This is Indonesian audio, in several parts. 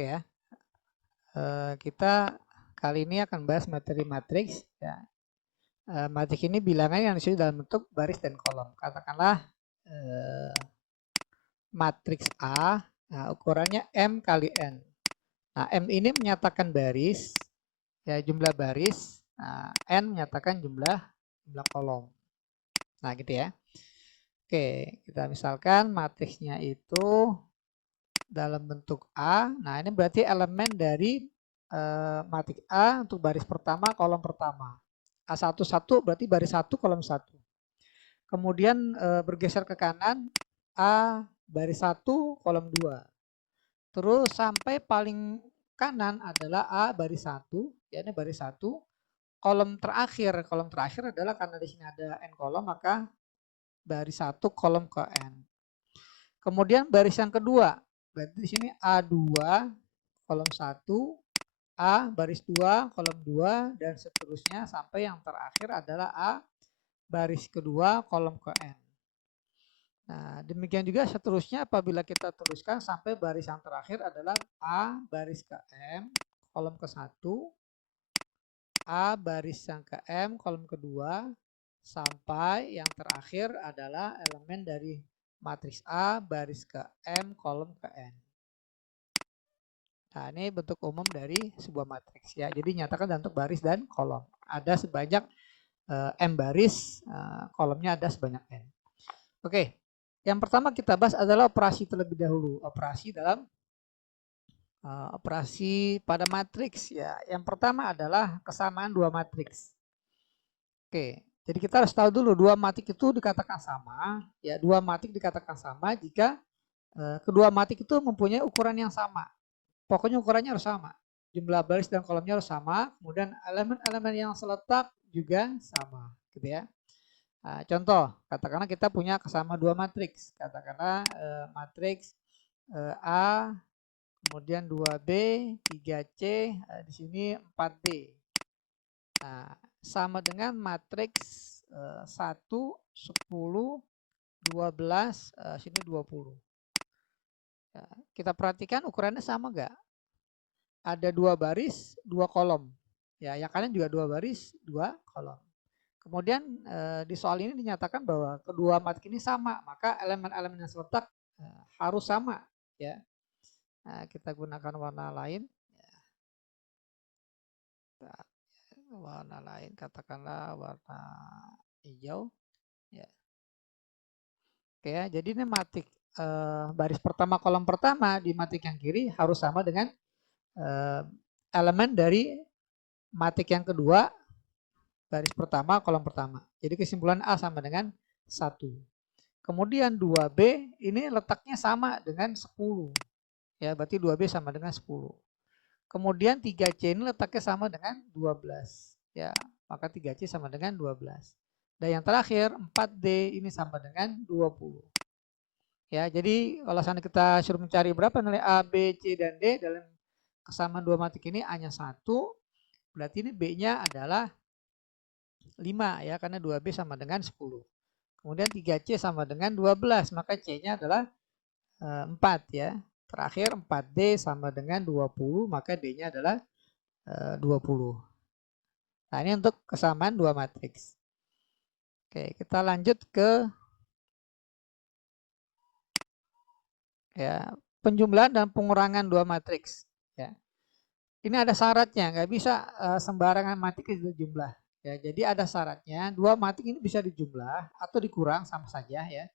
Oke ya, kita kali ini akan bahas materi matriks ya. Matriks ini bilangan yang disusun dalam bentuk baris dan kolom. Katakanlah matriks A, nah, ukurannya M kali N. Nah, M ini menyatakan baris, ya jumlah baris. Nah, N menyatakan jumlah kolom. Nah, gitu ya. Oke, kita misalkan matriksnya itu dalam bentuk A. Nah, ini berarti elemen dari matriks A untuk baris pertama, kolom pertama. A11 berarti baris 1, kolom 1. Kemudian bergeser ke kanan, A baris 1, kolom 2. Terus sampai paling kanan adalah A baris 1, ya ini baris 1. Kolom terakhir adalah karena di sini ada N kolom, maka baris 1 kolom ke N. Kemudian baris yang kedua, berarti di sini A2 kolom 1, A baris 2 kolom 2 dan seterusnya sampai yang terakhir adalah A baris kedua kolom ke N. Nah, demikian juga seterusnya apabila kita teruskan sampai baris yang terakhir adalah A baris ke M kolom ke 1, A baris yang ke M kolom kedua, sampai yang terakhir adalah elemen dari matriks A baris ke M kolom ke N. Nah, ini bentuk umum dari sebuah matriks ya. Jadi nyatakan dalam bentuk baris dan kolom. Ada sebanyak M baris, kolomnya ada sebanyak N. Oke, yang pertama kita bahas adalah operasi terlebih dahulu. Operasi dalam operasi pada matriks ya. Yang pertama adalah kesamaan dua matriks. Oke, jadi kita harus tahu dulu dua matriks itu dikatakan sama. Ya, dua matriks dikatakan sama jika kedua matriks itu mempunyai ukuran yang sama. Pokoknya ukurannya harus sama. Jumlah baris dan kolomnya harus sama. Kemudian elemen-elemen yang seletak juga sama, gitu ya. Nah, contoh, katakanlah kita punya kesamaan dua matriks. Katakanlah matriks A, kemudian 2B, 3C, di sini 4D. Nah, sama dengan matriks 1, 10, 12, sini 20. Ya, kita perhatikan ukurannya sama enggak? Ada dua baris, dua kolom. Ya, yang kanan juga dua baris, dua kolom. Kemudian di soal ini dinyatakan bahwa kedua matriks ini sama, maka elemen-elemen yang seletak harus sama. Ya, nah, kita gunakan warna lain. Ya. Warna lain, katakanlah warna hijau. Ya. Oke ya, jadi ini matriks baris pertama, kolom pertama di matriks yang kiri harus sama dengan elemen dari matriks yang kedua baris pertama kolom pertama. Jadi kesimpulan A sama dengan 1. Kemudian 2B ini letaknya sama dengan 10. Ya, berarti 2B sama dengan 10. Kemudian 3C ini letaknya sama dengan 12. Ya, maka 3C sama dengan 12. Dan yang terakhir 4D ini sama dengan 20. Ya, jadi kalau seandainya kita suruh mencari berapa nilai A, B, C, dan D dalam kesamaan dua matriks ini hanya 1, berarti ini B-nya adalah 5 ya, karena 2B sama dengan 10. Kemudian 3C sama dengan 12, maka C-nya adalah 4 ya. Terakhir 4D sama dengan 20, maka D-nya adalah 20. Nah, ini untuk kesamaan dua matriks. Oke, kita lanjut ke ya, penjumlahan dan pengurangan dua matriks. Ya. Ini ada syaratnya, nggak bisa sembarangan matriks dijumlah. Ya, jadi ada syaratnya, dua matriks ini bisa dijumlah atau dikurang sama saja ya.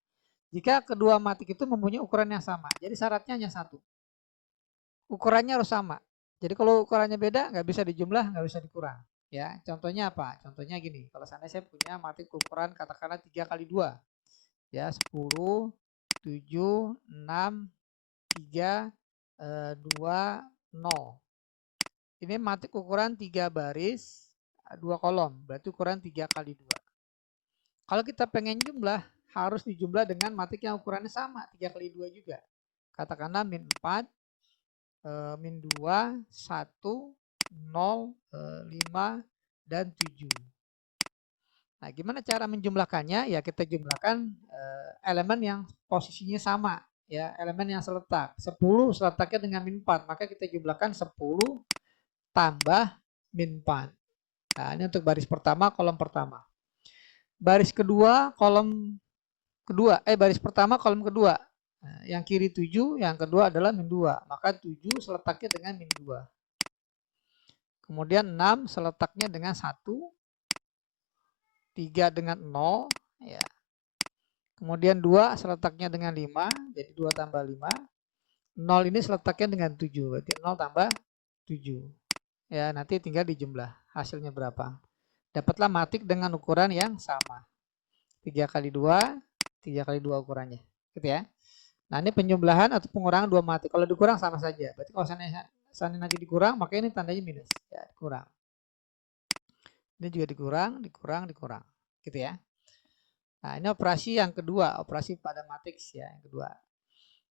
Jika kedua matriks itu mempunyai ukuran yang sama. Jadi syaratnya hanya satu. Ukurannya harus sama. Jadi kalau ukurannya beda nggak bisa dijumlah, nggak bisa dikurang. Ya, contohnya apa? Contohnya gini, kalau seandainya saya punya matriks ukuran katakanlah 3 kali 2. Ya, 10, 7, 6, 3, 2, 0. Ini matriks ukuran 3 baris, 2 kolom. Berarti ukuran 3 kali 2. Kalau kita pengen jumlah, harus dijumlah dengan matriks yang ukurannya sama, 3 kali 2 juga. Katakanlah min 4, min 2, 1, 0, 5, dan 7. Nah, gimana cara menjumlahkannya? Ya kita jumlahkan elemen yang posisinya sama. ya, elemen yang seletak. 10 seletaknya dengan min 4, maka kita jumlahkan 10 tambah min 4. Nah, ini untuk baris pertama, kolom pertama. Baris kedua, kolom kedua, baris pertama, kolom kedua. Nah, yang kiri 7, yang kedua adalah min 2. Maka 7 seletaknya dengan min 2. Kemudian 6 seletaknya dengan 1. 3 dengan 0. Ya. Kemudian 2 seletaknya dengan 5. Jadi 2 tambah 5. 0 ini seletaknya dengan 7. Berarti 0 tambah 7. Ya, nanti tinggal dijumlah. Hasilnya berapa. Dapatlah matik dengan ukuran yang sama. 3 kali 2. 3 kali 2 ukurannya. Gitu ya. Nah, ini penjumlahan atau pengurangan 2 matik. Kalau dikurang sama saja. Berarti kalau seandainya nanti dikurang, maka ini tandanya minus. Ya, kurang. Ini juga dikurang, dikurang. Gitu ya. Nah, ini operasi yang kedua, operasi pada matriks ya, yang kedua.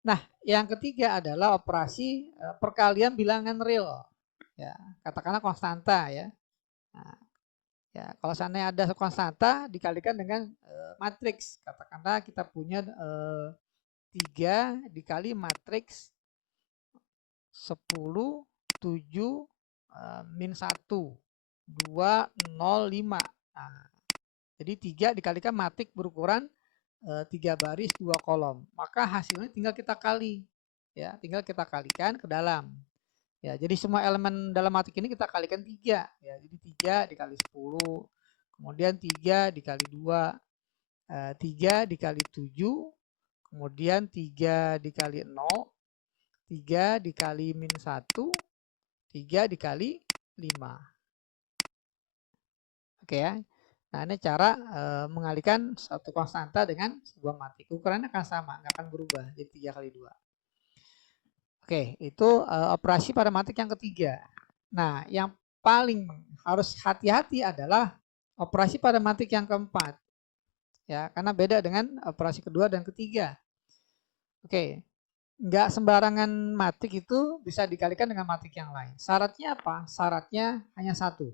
Nah, yang ketiga adalah operasi perkalian bilangan real. Ya, katakanlah konstanta ya. Nah, ya, kalau seandainya ada konstanta dikalikan dengan matriks. Katakanlah kita punya 3 dikali matriks 10, 7, min 1, 2, 0, 5. Nah, jadi 3 dikalikan matik berukuran 3 baris 2 kolom. Maka hasilnya tinggal kita kali. Ya, tinggal kita kalikan ke dalam. Ya, jadi semua elemen dalam matik ini kita kalikan 3. Ya, jadi 3 dikali 10. Kemudian 3 dikali 2. 3 dikali 7. Kemudian 3 dikali 0. 3 dikali min 1. 3 dikali 5. Oke ya. Nah, ini cara mengalihkan satu konstanta dengan sebuah matik. Ukurannya akan sama, nggak akan berubah. Jadi 3 kali 2. Oke, itu operasi pada matik yang ketiga. Nah, yang paling harus hati-hati adalah operasi pada matik yang keempat. Ya, karena beda dengan operasi kedua dan ketiga. Oke, nggak sembarangan matik itu bisa dikalikan dengan matik yang lain. Syaratnya apa? Syaratnya hanya satu.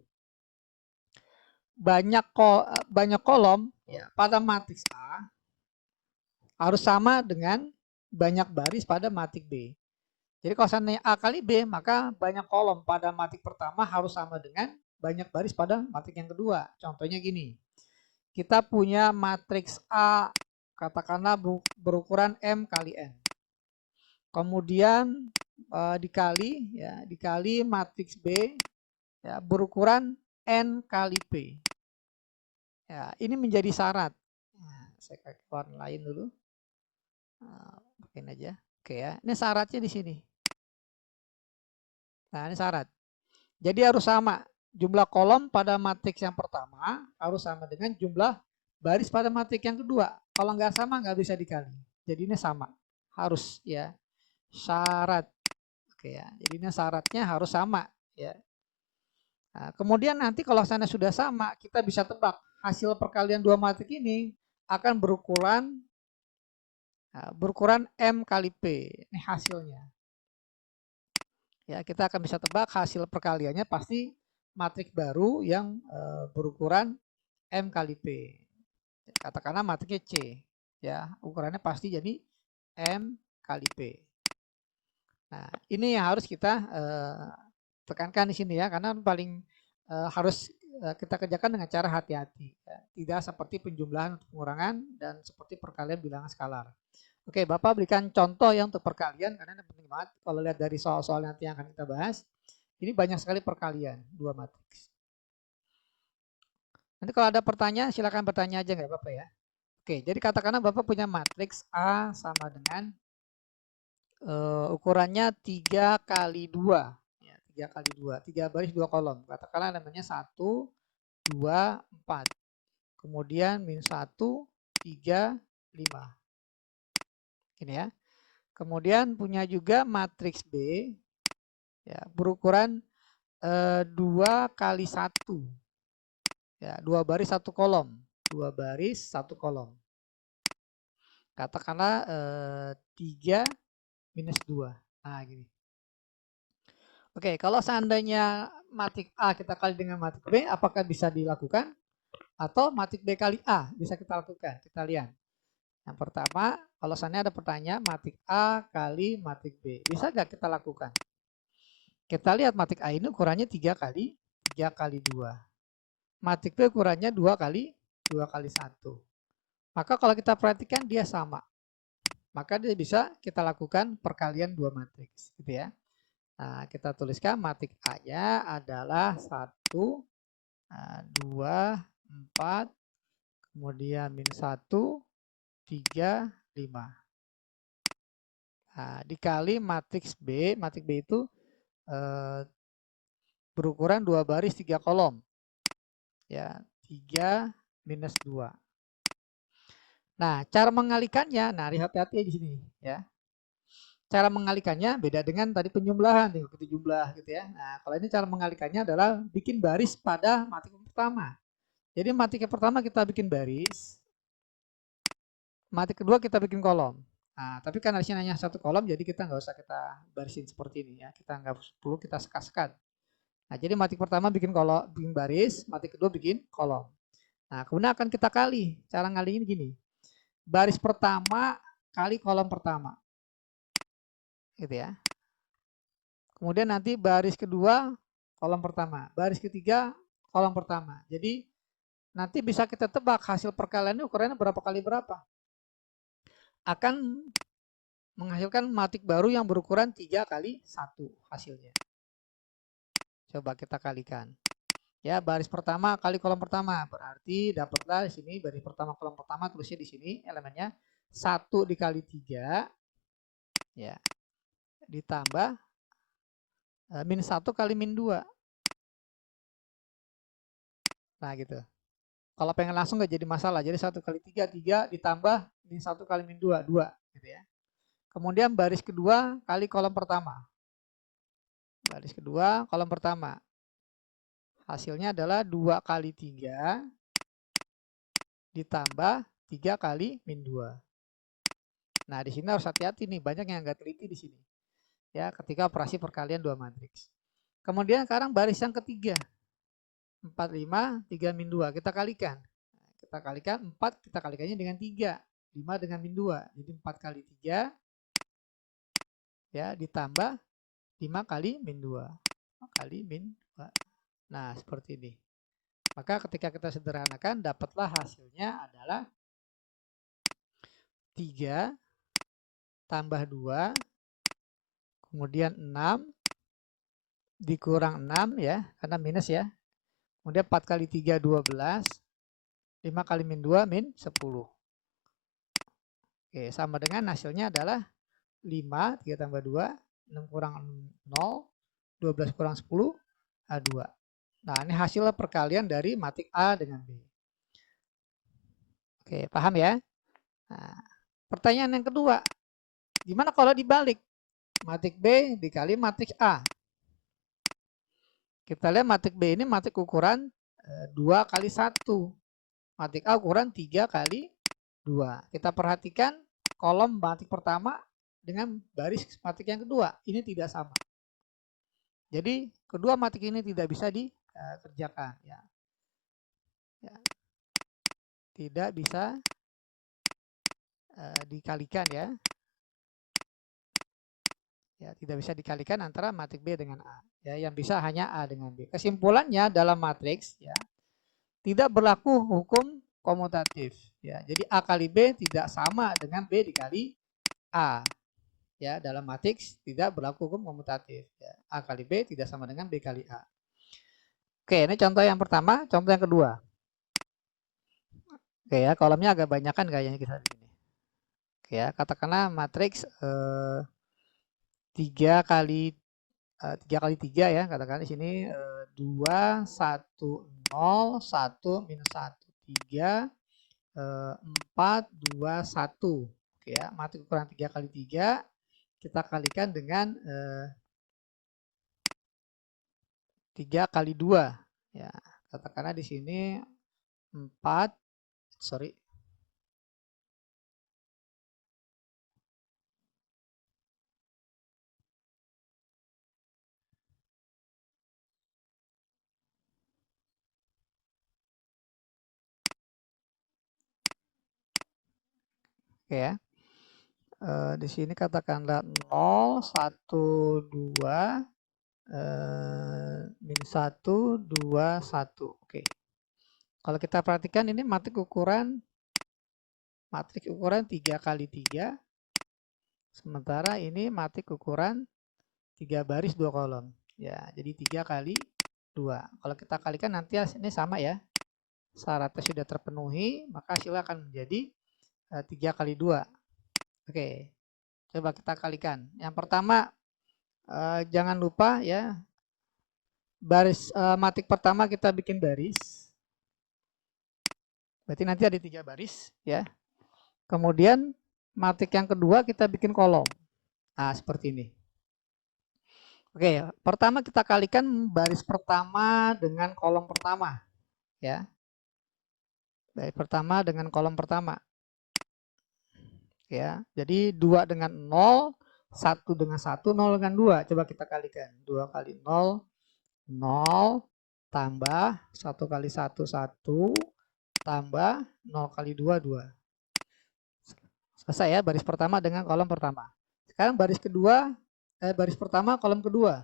Banyak kolom ya, pada matriks A harus sama dengan banyak baris pada matik B. Jadi kalau seandainya A kali B, maka banyak kolom pada matik pertama harus sama dengan banyak baris pada matik yang kedua. Contohnya gini, kita punya matriks A katakanlah berukuran M kali N. Kemudian dikali matriks B ya, berukuran N kali P. Ya, ini menjadi syarat. Nah, saya pakai warna lain dulu. Pakein aja. Oke ya. Ini syaratnya di sini. Nah, ini syarat. Jadi harus sama. Jumlah kolom pada matriks yang pertama harus sama dengan jumlah baris pada matriks yang kedua. Kalau nggak sama nggak bisa dikali. Jadi ini sama. Harus ya. Syarat. Oke ya. Jadi ini syaratnya harus sama ya. Nah, kemudian nanti kalau sana sudah sama, kita bisa tebak hasil perkalian dua matrik ini akan berukuran M kali P. Ini hasilnya. Ya, kita akan bisa tebak hasil perkaliannya pasti matrik baru yang berukuran M kali P. Katakanlah matriknya C. Ya, ukurannya pasti jadi M kali P. Nah, ini yang harus kita tekankan di sini ya, karena paling harus kita kerjakan dengan cara hati-hati. Ya. Tidak seperti penjumlahan untuk pengurangan dan seperti perkalian bilangan skalar. Oke, Bapak berikan contoh ya untuk perkalian, karena ini penting banget. Kalau lihat dari soal-soal nanti yang akan kita bahas, ini banyak sekali perkalian, dua matriks. Nanti kalau ada pertanyaan, silakan bertanya aja nggak Bapak ya. Oke, jadi katakanlah Bapak punya matriks A sama dengan ukurannya 3 kali 2. 3 kali 2, 3 baris 2 kolom. Katakanlah namanya 1, 2, 4. Kemudian min 1, 3, 5. Ini ya. Kemudian punya juga matriks B ya, berukuran 2 kali 1. Ya, 2 baris 1 kolom. 2 baris 1 kolom. Katakanlah 3 minus 2. Nah, gini. Oke, kalau seandainya matrik A kita kali dengan matrik B, apakah bisa dilakukan? Atau matrik B kali A bisa kita lakukan? Kita lihat. Yang pertama, kalau seandainya ada pertanyaan matrik A kali matrik B, bisa nggak kita lakukan? Kita lihat matrik A ini ukurannya 3 kali 2. Matrik B ukurannya 2 kali 1. Maka kalau kita perhatikan dia sama. Maka dia bisa kita lakukan perkalian 2 matriks, gitu ya. Nah, kita tuliskan matrik A-nya adalah 1, 2, 4, kemudian min 1, 3, 5. Nah, dikali matriks B itu berukuran 2 baris 3 kolom. Ya, 3 minus 2. Nah, cara mengalikannya, nah hati-hati di sini ya. Cara mengalikannya beda dengan tadi penjumlahan, tinggal kita jumlah gitu ya. Nah, kalau ini cara mengalikannya adalah bikin baris pada matrik pertama. Jadi matrik pertama kita bikin baris, matrik kedua kita bikin kolom. Nah, tapi kan harusnya hanya satu kolom, jadi kita nggak usah kita barisin seperti ini ya. Kita nggak perlu kita sekaskan. Nah, jadi matrik pertama bikin kolom, bikin baris, matrik kedua bikin kolom. Nah, kemudian akan kita kali. Cara ngaliin gini. Baris pertama kali kolom pertama. Gitu ya. Kemudian nanti baris kedua kolom pertama, baris ketiga kolom pertama. Jadi nanti bisa kita tebak hasil perkalian ini ukurannya berapa kali berapa. Akan menghasilkan matrik baru yang berukuran 3 kali 1 hasilnya. Coba kita kalikan. Ya, baris pertama kali kolom pertama. Berarti dapatlah di sini baris pertama kolom pertama, tulisnya di sini elemennya 1 dikali 3 ya. Ditambah min 1 kali min 2. Nah, gitu. Kalau pengen langsung nggak jadi masalah. Jadi 1 kali 3, 3 ditambah min 1 kali min 2, 2. Gitu ya. Kemudian baris kedua kali kolom pertama. Baris kedua kolom pertama. Hasilnya adalah 2 kali 3 ditambah 3 kali min 2. Nah, di sini harus hati-hati nih. Banyak yang nggak teliti di sini. Ya, ketika operasi perkalian 2 matriks. Kemudian sekarang baris yang ketiga. 4, 5, 3 min 2. Kita kalikan. Kita kalikan 4, kita kalikannya dengan 3. 5 dengan min 2. Jadi 4 kali 3 ya ditambah 5 kali min 2. 5 kali min 2. Nah, seperti ini. Maka ketika kita sederhanakan, dapatlah hasilnya adalah 3 tambah 2, kemudian 6, dikurang 6 ya, karena minus ya. Kemudian 4 kali 3, 12. 5 kali min 2, min 10. Oke, sama dengan hasilnya adalah 5, 3 tambah 2, 6 kurang 0, 12 kurang 10, A2. Nah, ini hasil perkalian dari matrik A dengan B. Oke, paham ya? Nah, pertanyaan yang kedua, gimana kalau dibalik? Matrik B dikali matrik A. Kita lihat matrik B ini matrik ukuran 2 kali 1. Matrik A ukuran 3 kali 2. Kita perhatikan kolom matrik pertama dengan baris matrik yang kedua. Ini tidak sama. Jadi kedua matrik ini tidak bisa dikerjakan. Ya. Tidak bisa dikalikan ya. Ya, tidak bisa dikalikan antara matrik B dengan A. Ya, yang bisa hanya A dengan B. Kesimpulannya dalam matriks ya, tidak berlaku hukum komutatif. Ya, jadi A kali B tidak sama dengan B dikali A. Ya, dalam matriks tidak berlaku hukum komutatif. Ya, A kali B tidak sama dengan B kali A. Oke, ini contoh yang pertama, contoh yang kedua. Oke ya, kolomnya agak banyak kan kayaknya kita di sini. Oke ya, katakanlah matriks 3 kali 3 ya, katakan di sini 2 1 0 1 minus 1 3 4 2 1. Oke ya, matrik ukuran 3 kali 3 kita kalikan dengan 3 kali 2 ya. Katakanlah di sini 4 sorry. Oke ya. Di sini katakanlah 0, 1, 2, min 1, 2, 1. Oke. Kalau kita perhatikan ini matrik ukuran 3 kali 3. Sementara ini matrik ukuran 3 baris 2 kolom. Ya, jadi 3 kali 2. Kalau kita kalikan nanti ini sama ya. Syaratnya sudah terpenuhi, maka hasilnya akan menjadi 3 kali 2. Oke. Coba kita kalikan. Yang pertama jangan lupa ya, baris matrik pertama kita bikin baris. Berarti nanti ada 3 baris ya. Kemudian matrik yang kedua kita bikin kolom. Nah, seperti ini. Oke, pertama kita kalikan baris pertama dengan kolom pertama ya. Baris pertama dengan kolom pertama. Ya, jadi 2 dengan 0, 1 dengan 1, 0 dengan 2. Coba kita kalikan. 2 kali 0, 0 tambah 1 kali 1, 1 tambah 0 kali 2, 2. Selesai ya, baris pertama dengan kolom pertama. Sekarang baris kedua, baris pertama kolom kedua.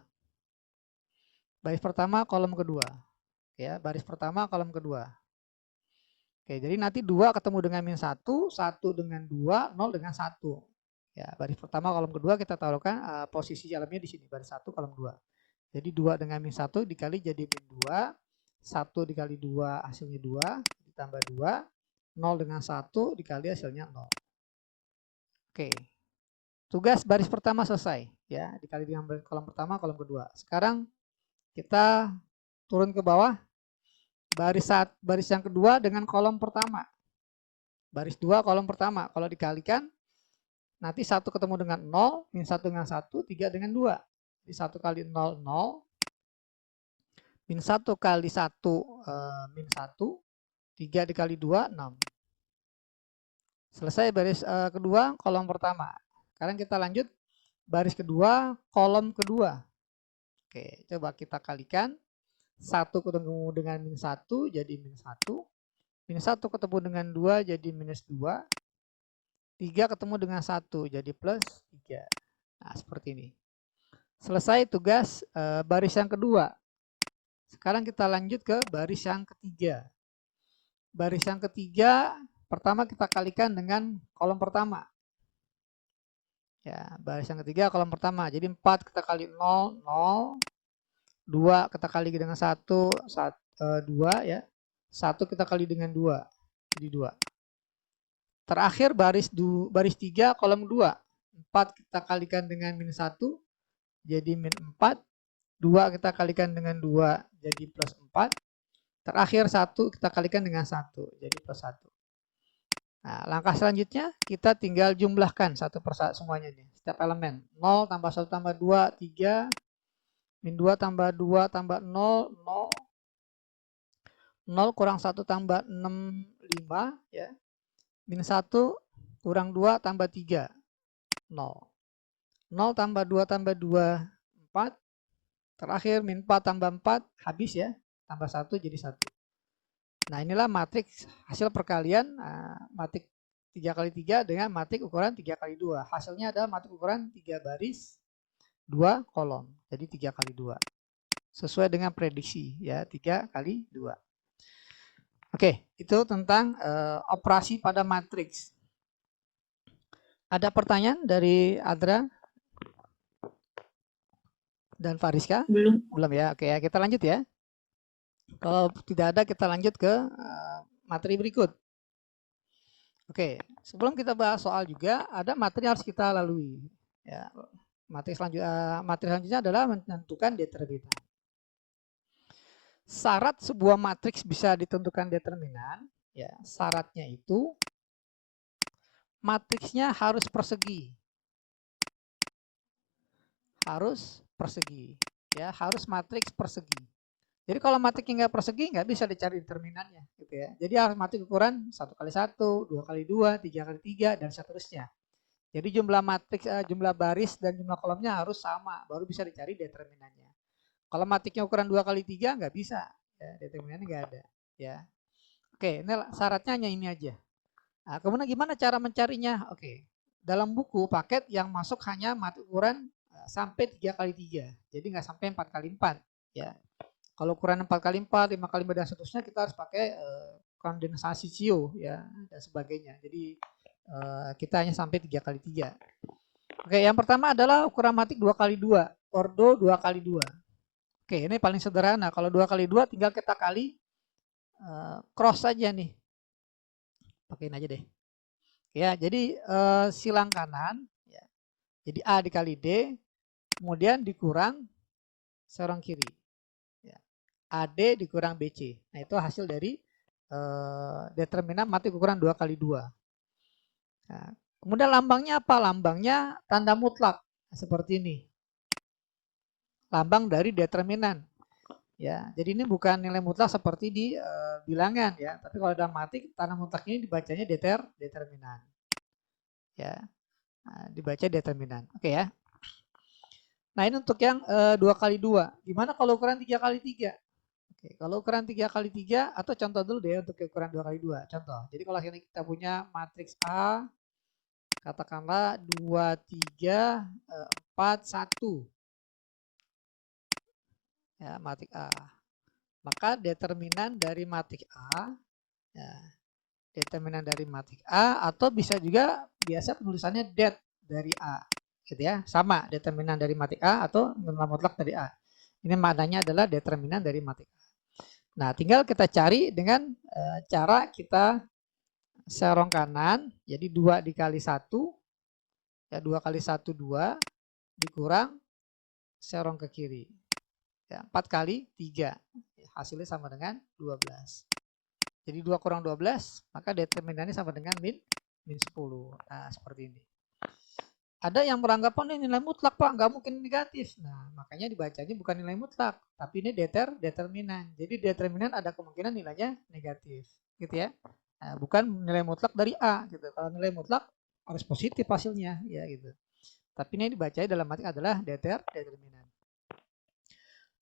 Baris pertama kolom kedua. Ya, baris pertama kolom kedua. Oke, jadi nanti 2 ketemu dengan min 1, 1 dengan 2, 0 dengan 1. Ya, baris pertama kolom kedua kita taruhkan posisi jalannya di sini, baris 1 kolom 2. Jadi 2 dengan min 1 dikali jadi min 2, 1 dikali 2 hasilnya 2, ditambah 2, 0 dengan 1 dikali hasilnya 0. Oke. Tugas baris pertama selesai ya, dikali dengan kolom pertama, kolom kedua. Sekarang kita turun ke bawah. Baris yang kedua dengan kolom pertama. Baris 2 kolom pertama. Kalau dikalikan nanti 1 ketemu dengan 0, min 1 dengan 1, 3 dengan 2. Jadi 1 kali 0, 0. Min 1 kali 1, min 1. 3 dikali 2, 6. Selesai baris kedua, kolom pertama. Sekarang kita lanjut baris kedua, kolom kedua. Oke, coba kita kalikan. 1 ketemu dengan min 1 jadi min 1. Min 1 ketemu dengan 2 jadi minus 2. 3 ketemu dengan 1 jadi plus 3. Nah, seperti ini. Selesai tugas baris yang kedua. Sekarang kita lanjut ke baris yang ketiga. Baris yang ketiga, pertama kita kalikan dengan kolom pertama. Ya, baris yang ketiga kolom pertama. Jadi 4 kita kali 0, 0. 2 kita kali dengan 1, 2 ya. 1 kita kali dengan 2, jadi 2. Terakhir baris 3 kolom 2. 4 kita kalikan dengan min 1, jadi min 4. 2 kita kalikan dengan 2, jadi plus 4. Terakhir 1 kita kalikan dengan 1, jadi plus 1. Nah, langkah selanjutnya kita tinggal jumlahkan satu persatu semuanya nih, setiap elemen. 0 tambah 1 tambah 2, 3. Min 2 tambah 2 tambah 0, 0. 0 kurang 1 tambah 6, 5 ya. Min 1 kurang 2 tambah 3, 0. 0 tambah 2 tambah 2, 4. Terakhir min 4 tambah 4, habis ya. Tambah 1 jadi 1. Nah, inilah matriks hasil perkalian matrik 3 kali 3 dengan matrik ukuran 3 kali 2. Hasilnya adalah matrik ukuran 3 baris 2 kolom. Jadi 3 kali 2. Sesuai dengan prediksi ya, 3 kali 2. Oke, itu tentang operasi pada matriks. Ada pertanyaan dari Adra dan Fariska? Belum. Belum ya. Oke ya, kita lanjut ya. Kalau tidak ada, kita lanjut ke materi berikut. Oke, sebelum kita bahas soal juga, ada materi yang harus kita lalui. Ya, materi selanjutnya adalah menentukan determinan. Syarat sebuah matriks bisa ditentukan determinan, ya, syaratnya itu matriksnya harus persegi. Harus persegi, ya, harus matriks persegi. Jadi kalau matriknya nggak persegi, nggak bisa dicari determinannya, gitu ya. Jadi harus matrik ukuran 1 kali 1, 2 kali 2, 3 kali 3, dan seterusnya. Jadi jumlah matriks, jumlah baris dan jumlah kolomnya harus sama, baru bisa dicari determinannya. Kalau matriknya ukuran 2 kali 3, nggak bisa, ya, determinannya nggak ada. Ya. Oke, ini syaratnya hanya ini aja. Nah, kemudian gimana cara mencarinya? Oke, dalam buku paket yang masuk hanya mati ukuran sampai 3x3, jadi nggak sampai 4x4 ya. Kalau ukuran 4x4, 5x5 dan seterusnya kita harus pakai kondensasi CIO ya dan sebagainya. Jadi kita hanya sampai 3x3. Oke, yang pertama adalah ukuran matik 2x2, ordo 2x2. Oke, ini paling sederhana. Kalau 2x2 tinggal kita kali cross saja nih. Pakein aja deh. Ya, jadi silang kanan ya. Jadi A dikali D, kemudian dikurang serong kiri. Ya. AD dikurang BC. Nah, itu hasil dari determinan matik ukuran 2x2. Nah, kemudian lambangnya apa? Lambangnya tanda mutlak. Seperti ini. Lambang dari determinan. Ya, jadi ini bukan nilai mutlak seperti di bilangan ya, tapi kalau dalam matik tanda mutlak ini dibacanya determinan. Ya. Nah, dibaca determinan. Oke ya. Nah, ini untuk yang 2x2. Gimana kalau ukuran 3x3? Oke, kalau ukuran 3x3 atau contoh dulu deh untuk ukuran 2x2. Contoh. Jadi kalau ini kita punya matriks A katakanlah 2 3 4 1. Ya, matrik A. Maka determinan dari matrik A ya, determinan dari matrik A atau bisa juga biasa penulisannya det dari A gitu ya, sama determinan dari matrik A atau nilai mutlak dari A. Ini maknanya adalah determinan dari matrik A. Nah, tinggal kita cari dengan cara kita serong kanan, jadi 2 dikali 1 ya, 2 kali 1 2 dikurang serong ke kiri ya, 4 kali 3 hasilnya sama dengan 12. Jadi 2 kurang 12, maka determinannya sama dengan min 10. Nah, seperti ini. Ada yang beranggapan ini nilai mutlak, Pak, nggak mungkin negatif. Nah, makanya dibacanya bukan nilai mutlak, tapi ini determinan. Jadi determinan ada kemungkinan nilainya negatif, gitu ya. Nah, bukan nilai mutlak dari A, gitu. Kalau nilai mutlak harus positif hasilnya, ya gitu. Tapi ini dibacanya dalam arti adalah determinan.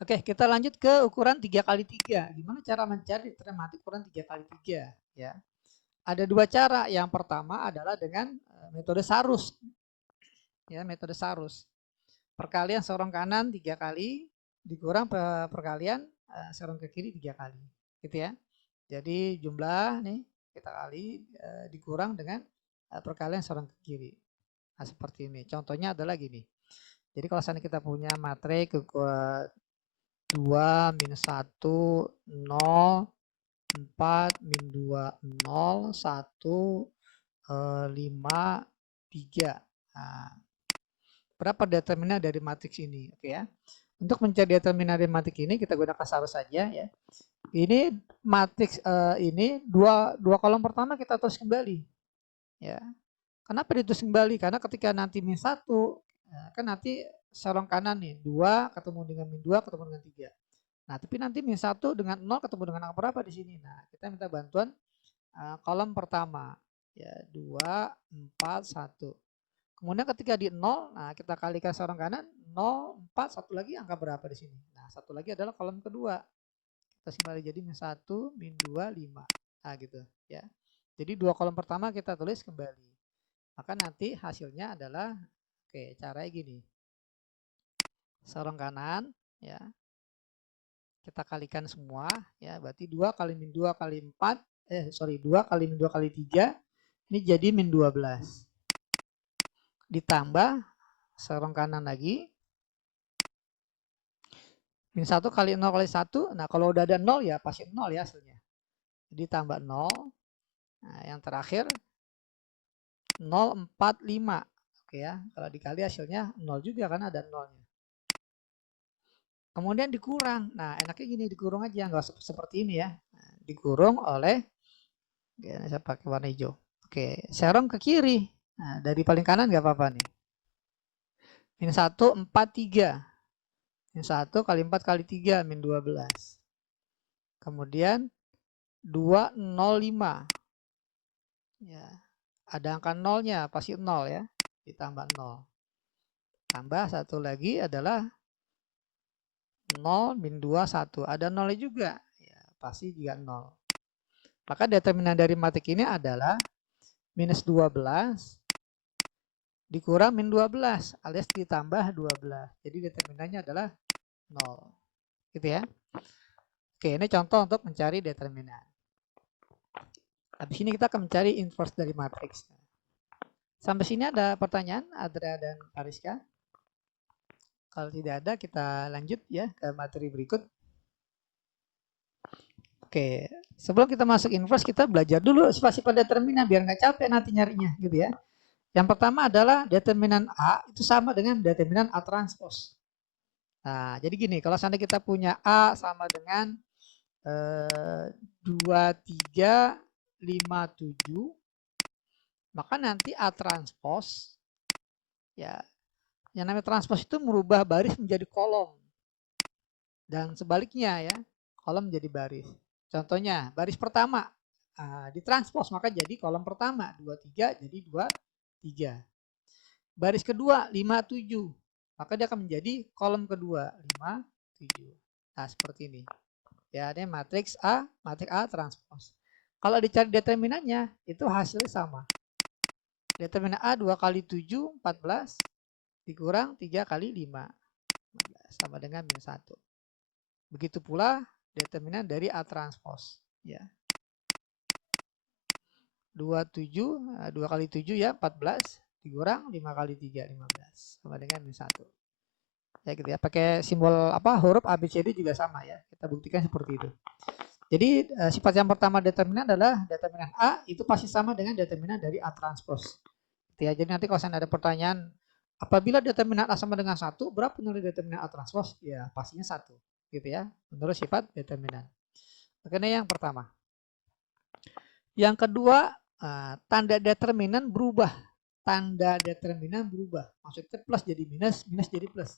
Oke, kita lanjut ke ukuran 3x3. Gimana cara mencari determinan ukuran 3x3? Ya. Ada dua cara. Yang pertama adalah dengan metode Sarus. Ya, metode Sarus. Perkalian serong kanan 3 kali dikurang perkalian serong ke kiri 3 kali. Gitu ya. Jadi jumlah nih kita kali dikurang dengan perkalian serong ke kiri. Nah, seperti ini. Contohnya adalah gini. Jadi kalau misalnya kita punya matriks 2 minus 1 0 4 min 2 0 1 5 3. Nah, berapa determinan dari matriks ini? Oke ya. Untuk mencari determinan dari matriks ini kita gunakan Sarus saja ya. Ini matriks ini dua kolom pertama kita tulis kembali. Ya. Kenapa ditulis kembali? Karena ketika nanti min 1 kan nanti serong kanan nih 2 ketemu dengan min 2 ketemu dengan 3. Nah, tapi nanti min 1 dengan 0 ketemu dengan angka berapa di sini? Nah, kita minta bantuan kolom pertama. Ya, 2, 4, 1. Kemudian ketika di 0, nah kita kalikan serong kanan, 0, 4, satu lagi angka berapa di sini? Nah, satu lagi adalah kolom kedua. Kita kembali jadi min 1, min 2, 5. Nah, gitu ya. Jadi dua kolom pertama kita tulis kembali. Maka nanti hasilnya adalah, oke, caranya gini. Serong kanan, ya. Kita kalikan semua, ya. Berarti 2 kali min 2 kali 4, 2 kali min 2 kali 3, ini jadi min 12. Ditambah serong kanan lagi. Min 1 kali 0 kali 1, nah kalau udah ada 0 ya pasti 0 ya hasilnya. Jadi tambah 0, nah yang terakhir 0, 4, 5. Oke ya, kalau dikali hasilnya 0 juga karena ada 0-nya. Kemudian dikurang, nah enaknya gini, dikurung aja, nggak seperti ini ya. Nah, dikurung oleh, ya, saya pakai warna hijau. Oke, serong ke kiri, nah dari paling kanan nggak apa-apa nih. Min 1, 4, 3. Min 1 kali 4 kali 3, min 12. Kemudian 2, 0, 5. Ya, ada angka nolnya, pasti 0 ya, ditambah 0. Tambah satu lagi adalah 0, min 2, 1. Ada 0 juga, ya, pasti juga 0. Maka determinan dari matrik ini adalah minus 12 dikurang min 12 alias ditambah 12. Jadi determinannya adalah 0. Gitu ya. Oke, ini contoh untuk mencari determinan. Habis ini kita akan mencari inverse dari matriks. Sampai sini ada pertanyaan, Adra dan Ariska? Kalau tidak ada, kita lanjut ya ke materi berikut. Oke, sebelum kita masuk inverse, kita belajar dulu sifat-sifat determinan biar nggak capek nanti nyarinya, gitu ya. Yang pertama adalah determinan A itu sama dengan determinan A transpose. Nah, jadi gini, kalau seandainya kita punya A sama dengan 2357, maka nanti A transpose, ya, yang namanya transpose itu merubah baris menjadi kolom. Dan sebaliknya ya, kolom menjadi baris. Contohnya, baris pertama ditranspos maka jadi kolom pertama, 23 jadi 23. Baris kedua 57, maka dia akan menjadi kolom kedua 57. Nah, seperti ini. Ya, ini matriks A transpos. Kalau dicari determinannya, itu hasilnya sama. Determinan A 2 kali 7, 14, dikurang 3 kali 5, 15, sama dengan min 1. Begitu pula determinan dari A transpos. Ya. 27, 2 kali 7 ya 14, dikurang 5 kali 3, 15, sama dengan min 1. Ya gitu ya, pakai simbol huruf ABCD juga sama ya, kita buktikan seperti itu. Jadi sifat yang pertama determinan adalah determinan A itu pasti sama dengan determinan dari A transpos. Gitu ya, jadi nanti kalau ada pertanyaan, apabila determinan A sama dengan 1, berapa nilai determinan A transpos? Ya pastinya 1, gitu ya, menurut sifat determinan. Oke, yang pertama. Yang kedua, tanda determinan berubah. Tanda determinan berubah. Maksudnya plus jadi minus, minus jadi plus.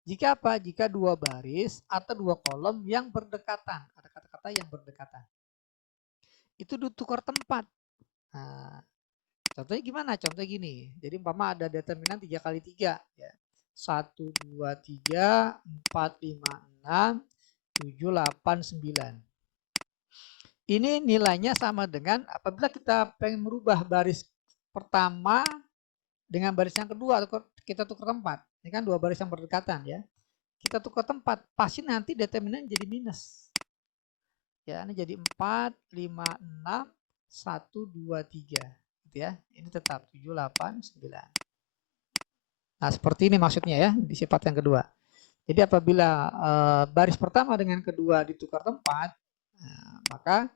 Jika apa? Jika dua baris atau dua kolom yang berdekatan. Ada kata-kata yang berdekatan. Itu ditukar tempat. Nah, contohnya gimana? Contohnya gini. Jadi umpama ada determinan 3 kali 3. Ya. 1, 2, 3, 4, 5, 6, 7, 8, 9. Ini nilainya sama dengan apabila kita pengen merubah baris pertama dengan baris yang kedua, kita tukar tempat. Ini kan dua baris yang berdekatan ya. Kita tukar tempat, pasti nanti determinan jadi minus. Ya, ini jadi 4, 5, 6, 1, 2, 3. Gitu ya. Ini tetap 7, 8, 9. Nah, seperti ini maksudnya ya, di sifat yang kedua. Jadi apabila baris pertama dengan kedua ditukar tempat, maka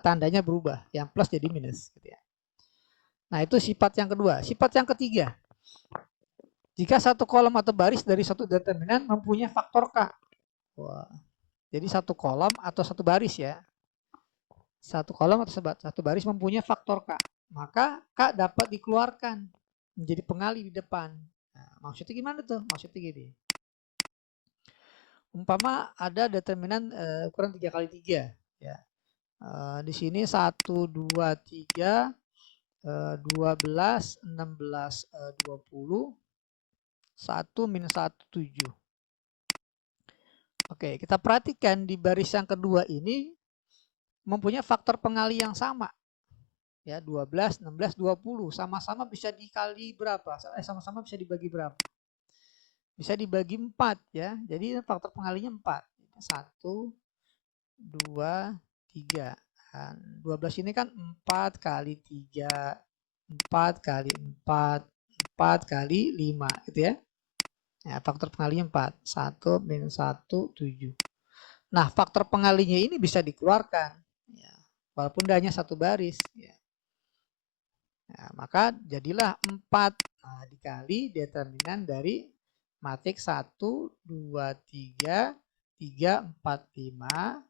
tandanya berubah, yang plus jadi minus gitu ya. Nah, itu sifat yang kedua. Sifat yang ketiga, jika satu kolom atau baris dari satu determinan mempunyai faktor K. Wah, jadi satu kolom atau satu baris ya, satu kolom atau satu baris mempunyai faktor K, maka K dapat dikeluarkan menjadi pengali di depan. Nah, maksudnya gimana tuh? Maksudnya gini, umpama ada determinan ukuran 3 kali 3 ya. Di sini 1, 2, 3, 12, 16, 20, 1, min 1, 7. Oke, kita perhatikan di baris yang kedua ini mempunyai faktor pengali yang sama. Ya, 12, 16, 20. Sama-sama bisa dikali berapa? Sama-sama bisa dibagi berapa? Bisa dibagi 4 ya. Jadi faktor pengalinya 4. 1, 2, 3. 12 ini kan 4 kali 3, 4 kali 4, 4 kali 5 gitu ya. Ya, faktor pengalinya 4. 1 min 1, 7. Nah, faktor pengalinya ini bisa dikeluarkan. Ya, walaupun hanya satu baris. Ya. Nah, maka jadilah 4 dikali determinan dari matriks 1, 2, 3, 3, 4, 5.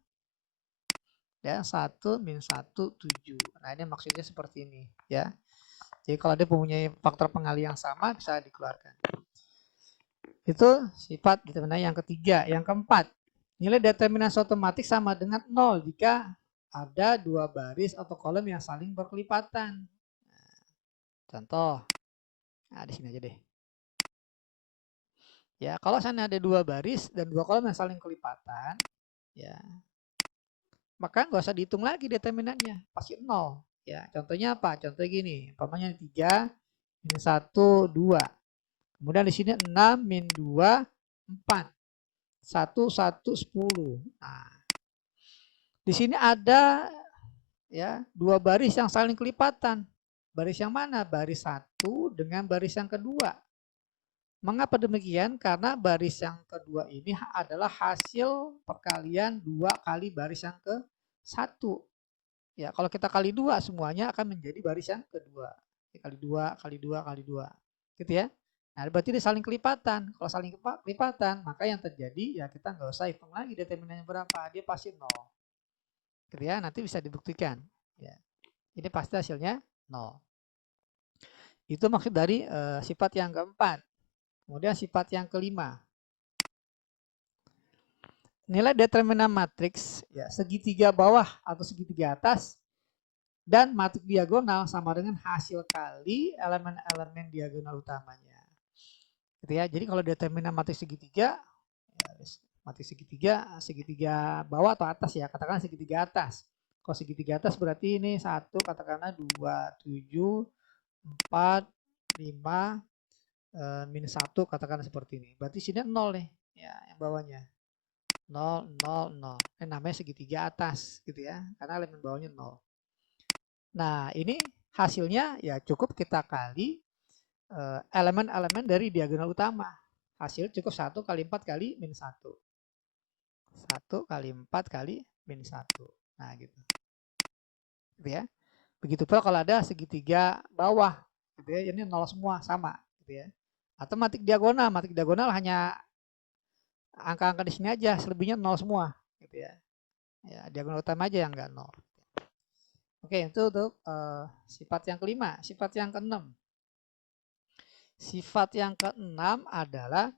Dan 1 min 1, 7. Nah, ini maksudnya seperti ini ya. Jadi kalau dia mempunyai faktor pengali yang sama bisa dikeluarkan. Itu sifat determinan yang ketiga. Yang keempat, nilai determinan suatu matriks sama dengan 0 jika ada dua baris atau kolom yang saling berkelipatan. Nah, contoh, di sini aja deh. Ya, kalau sana ada dua baris dan dua kolom yang saling kelipatan, ya, maka nggak usah dihitung lagi determinannya, pasti 0. Ya, contohnya apa? Contohnya gini, umpamanya 3 min 1 2. Kemudian di sini 6 min 2 4. 1 1 10. Nah, di sini ada ya dua baris yang saling kelipatan. Baris yang mana? Baris 1 dengan baris yang kedua. Mengapa demikian? Karena baris yang kedua ini adalah hasil perkalian 2 kali baris yang ke 1. Ya, kalau kita kali 2 semuanya akan menjadi baris yang kedua. Kali 2 kali 2 kali 2. Gitu ya. Nah, berarti dia saling kelipatan. Kalau saling kelipatan, maka yang terjadi ya kita nggak usah hitung lagi determinannya berapa. Dia pasti 0. Gitu ya, nanti bisa dibuktikan. Ya. Ini pasti hasilnya 0. Itu maksud dari sifat yang keempat. Kemudian sifat yang kelima. Nilai determinan matriks ya, segitiga bawah atau segitiga atas dan matriks diagonal sama dengan hasil kali elemen-elemen diagonal utamanya. Gitu ya. Jadi kalau determinan matriks segitiga, ya, matriks segitiga bawah atau atas ya, katakan segitiga atas. Kalau segitiga atas berarti ini 1, katakanlah 2, 7, 4, 5, minus 1, katakan seperti ini. Berarti sini 0 nih, ya, yang bawahnya. 0, 0, 0. Ini namanya segitiga atas gitu ya, karena elemen bawahnya 0. Nah, ini hasilnya ya cukup kita kali elemen-elemen dari diagonal utama. Hasil cukup 1 kali 4 kali min 1. 1 kali 4 kali min 1. Nah, gitu. Gitu ya. Begitu pula kalau ada segitiga bawah, gitu ya. Ini 0 semua sama, gitu ya. Atau matik diagonal hanya angka-angka di sini aja, selebihnya 0 semua, gitu ya. Ya, diagonal utama aja yang enggak 0. Oke, itu untuk sifat yang kelima. Sifat yang keenam. Sifat yang keenam adalah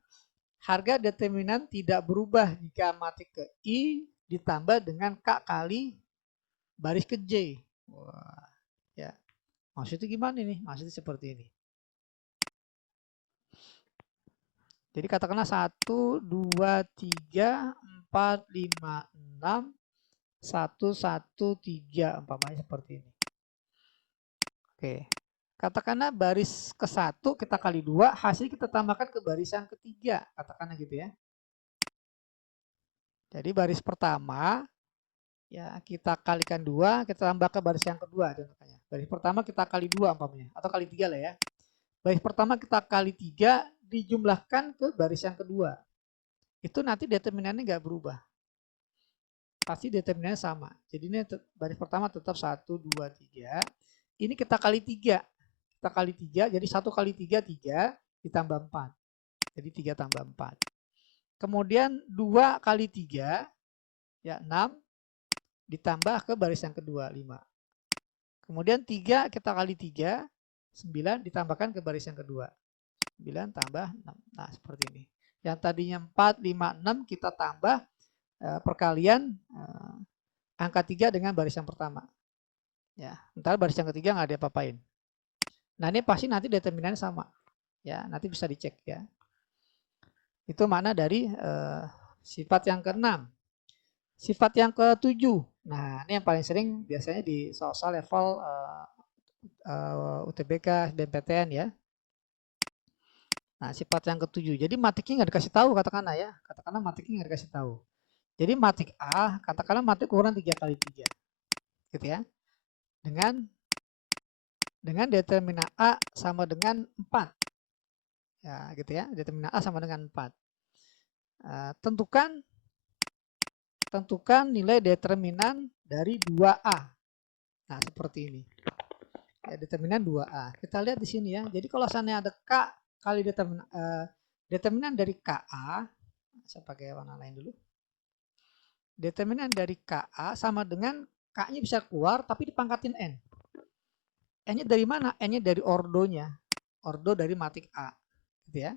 harga determinan tidak berubah jika matik ke I ditambah dengan K kali baris ke J. Wah, ya. Maksudnya gimana nih? Maksudnya seperti ini. Jadi katakanlah 1, 2, 3, 4, 5, 6, 1, 1, 3, umpamanya seperti ini. Oke. Katakanlah baris ke-1 kita kali 2, hasil kita tambahkan ke barisan ketiga, katakanlah gitu ya. Jadi baris pertama ya kita kalikan 2, kita tambah ke baris yang kedua contohnya. Baris pertama kita kali 2 umpamanya, atau kali 3 lah ya. Baris pertama kita kali 3 dijumlahkan ke baris yang kedua. Itu nanti determinannya nggak berubah. Pasti determinannya sama. Jadi ini baris pertama tetap 1, 2, 3. Ini kita kali 3. Kita kali 3, jadi 1 kali 3, 3 ditambah 4. Jadi 3 tambah 4. Kemudian 2 kali 3, ya 6, ditambah ke baris yang kedua, 5. Kemudian 3 kita kali 3, 9 ditambahkan ke baris yang kedua. 9 tambah 6. Nah, seperti ini. Yang tadinya 4, 5, 6 kita tambah perkalian angka 3 dengan baris yang pertama. Ya, ntar baris yang ketiga nggak diapa-apain. Nah, ini pasti nanti determinannya sama. Ya, nanti bisa dicek ya. Itu makna dari sifat yang keenam. Sifat yang ketujuh. Nah, ini yang paling sering biasanya di soal level UTBK, SBMPTN ya. Nah, sifat yang ketujuh. Jadi matiknya nggak dikasih tahu, katakanlah ya. Katakanlah matiknya nggak dikasih tahu. Jadi matik A, katakanlah matik ukuran 3 kali 3. Gitu ya. Dengan determinan A sama dengan 4. Ya, gitu ya. Determinan A sama dengan 4. Tentukan nilai determinan dari 2A. Nah, seperti ini. Ya, determinan 2A. Kita lihat di sini ya. Jadi kalau seandainya ada K kali determinan dari KA, saya pakai warna lain dulu. Determinan dari KA sama dengan K-nya bisa keluar tapi dipangkatin N. N-nya dari mana? N-nya dari ordonya. Ordo dari matik A. Gitu ya.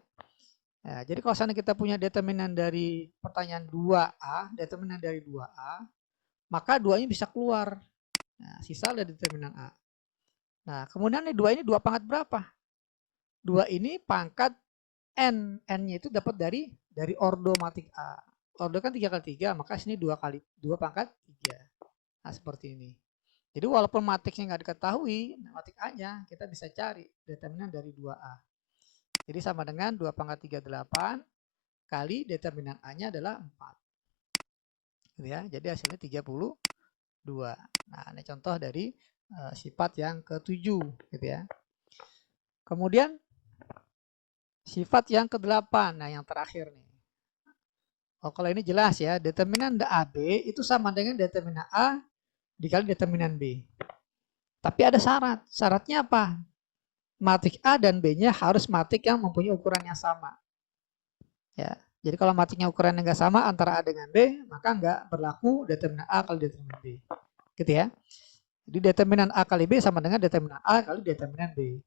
Ya, jadi kalau seandainya kita punya determinan dari pertanyaan 2A, determinan dari 2A, maka 2-nya bisa keluar. Nah, sisa ada determinan A. Nah, kemudian nih 2 ini 2 pangkat berapa? 2 ini pangkat N. N-nya itu dapat dari ordo matik A. Ordo kan 3 kali 3, maka sini 2 pangkat 3. Nah, seperti ini. Jadi walaupun matriksnya nggak diketahui, matrik A-nya kita bisa cari determinan dari 2A. Jadi sama dengan 2 pangkat 38 kali determinan A-nya adalah 4. Gitu ya. Jadi hasilnya 32. Nah, ini contoh dari sifat yang ke-7 gitu ya. Kemudian sifat yang ke-8. Nah, yang terakhir nih. Oh, kalau ini jelas ya, determinan AB itu sama dengan determinan A dikali determinan B. Tapi ada syarat. Syaratnya apa? Matrik A dan B-nya harus matrik yang mempunyai ukuran yang sama. Ya. Jadi kalau matriknya ukurannya nggak sama antara A dengan B, maka nggak berlaku determinan A kali determinan B. Gitu ya. Jadi determinan A kali B sama dengan determinan A kali determinan B.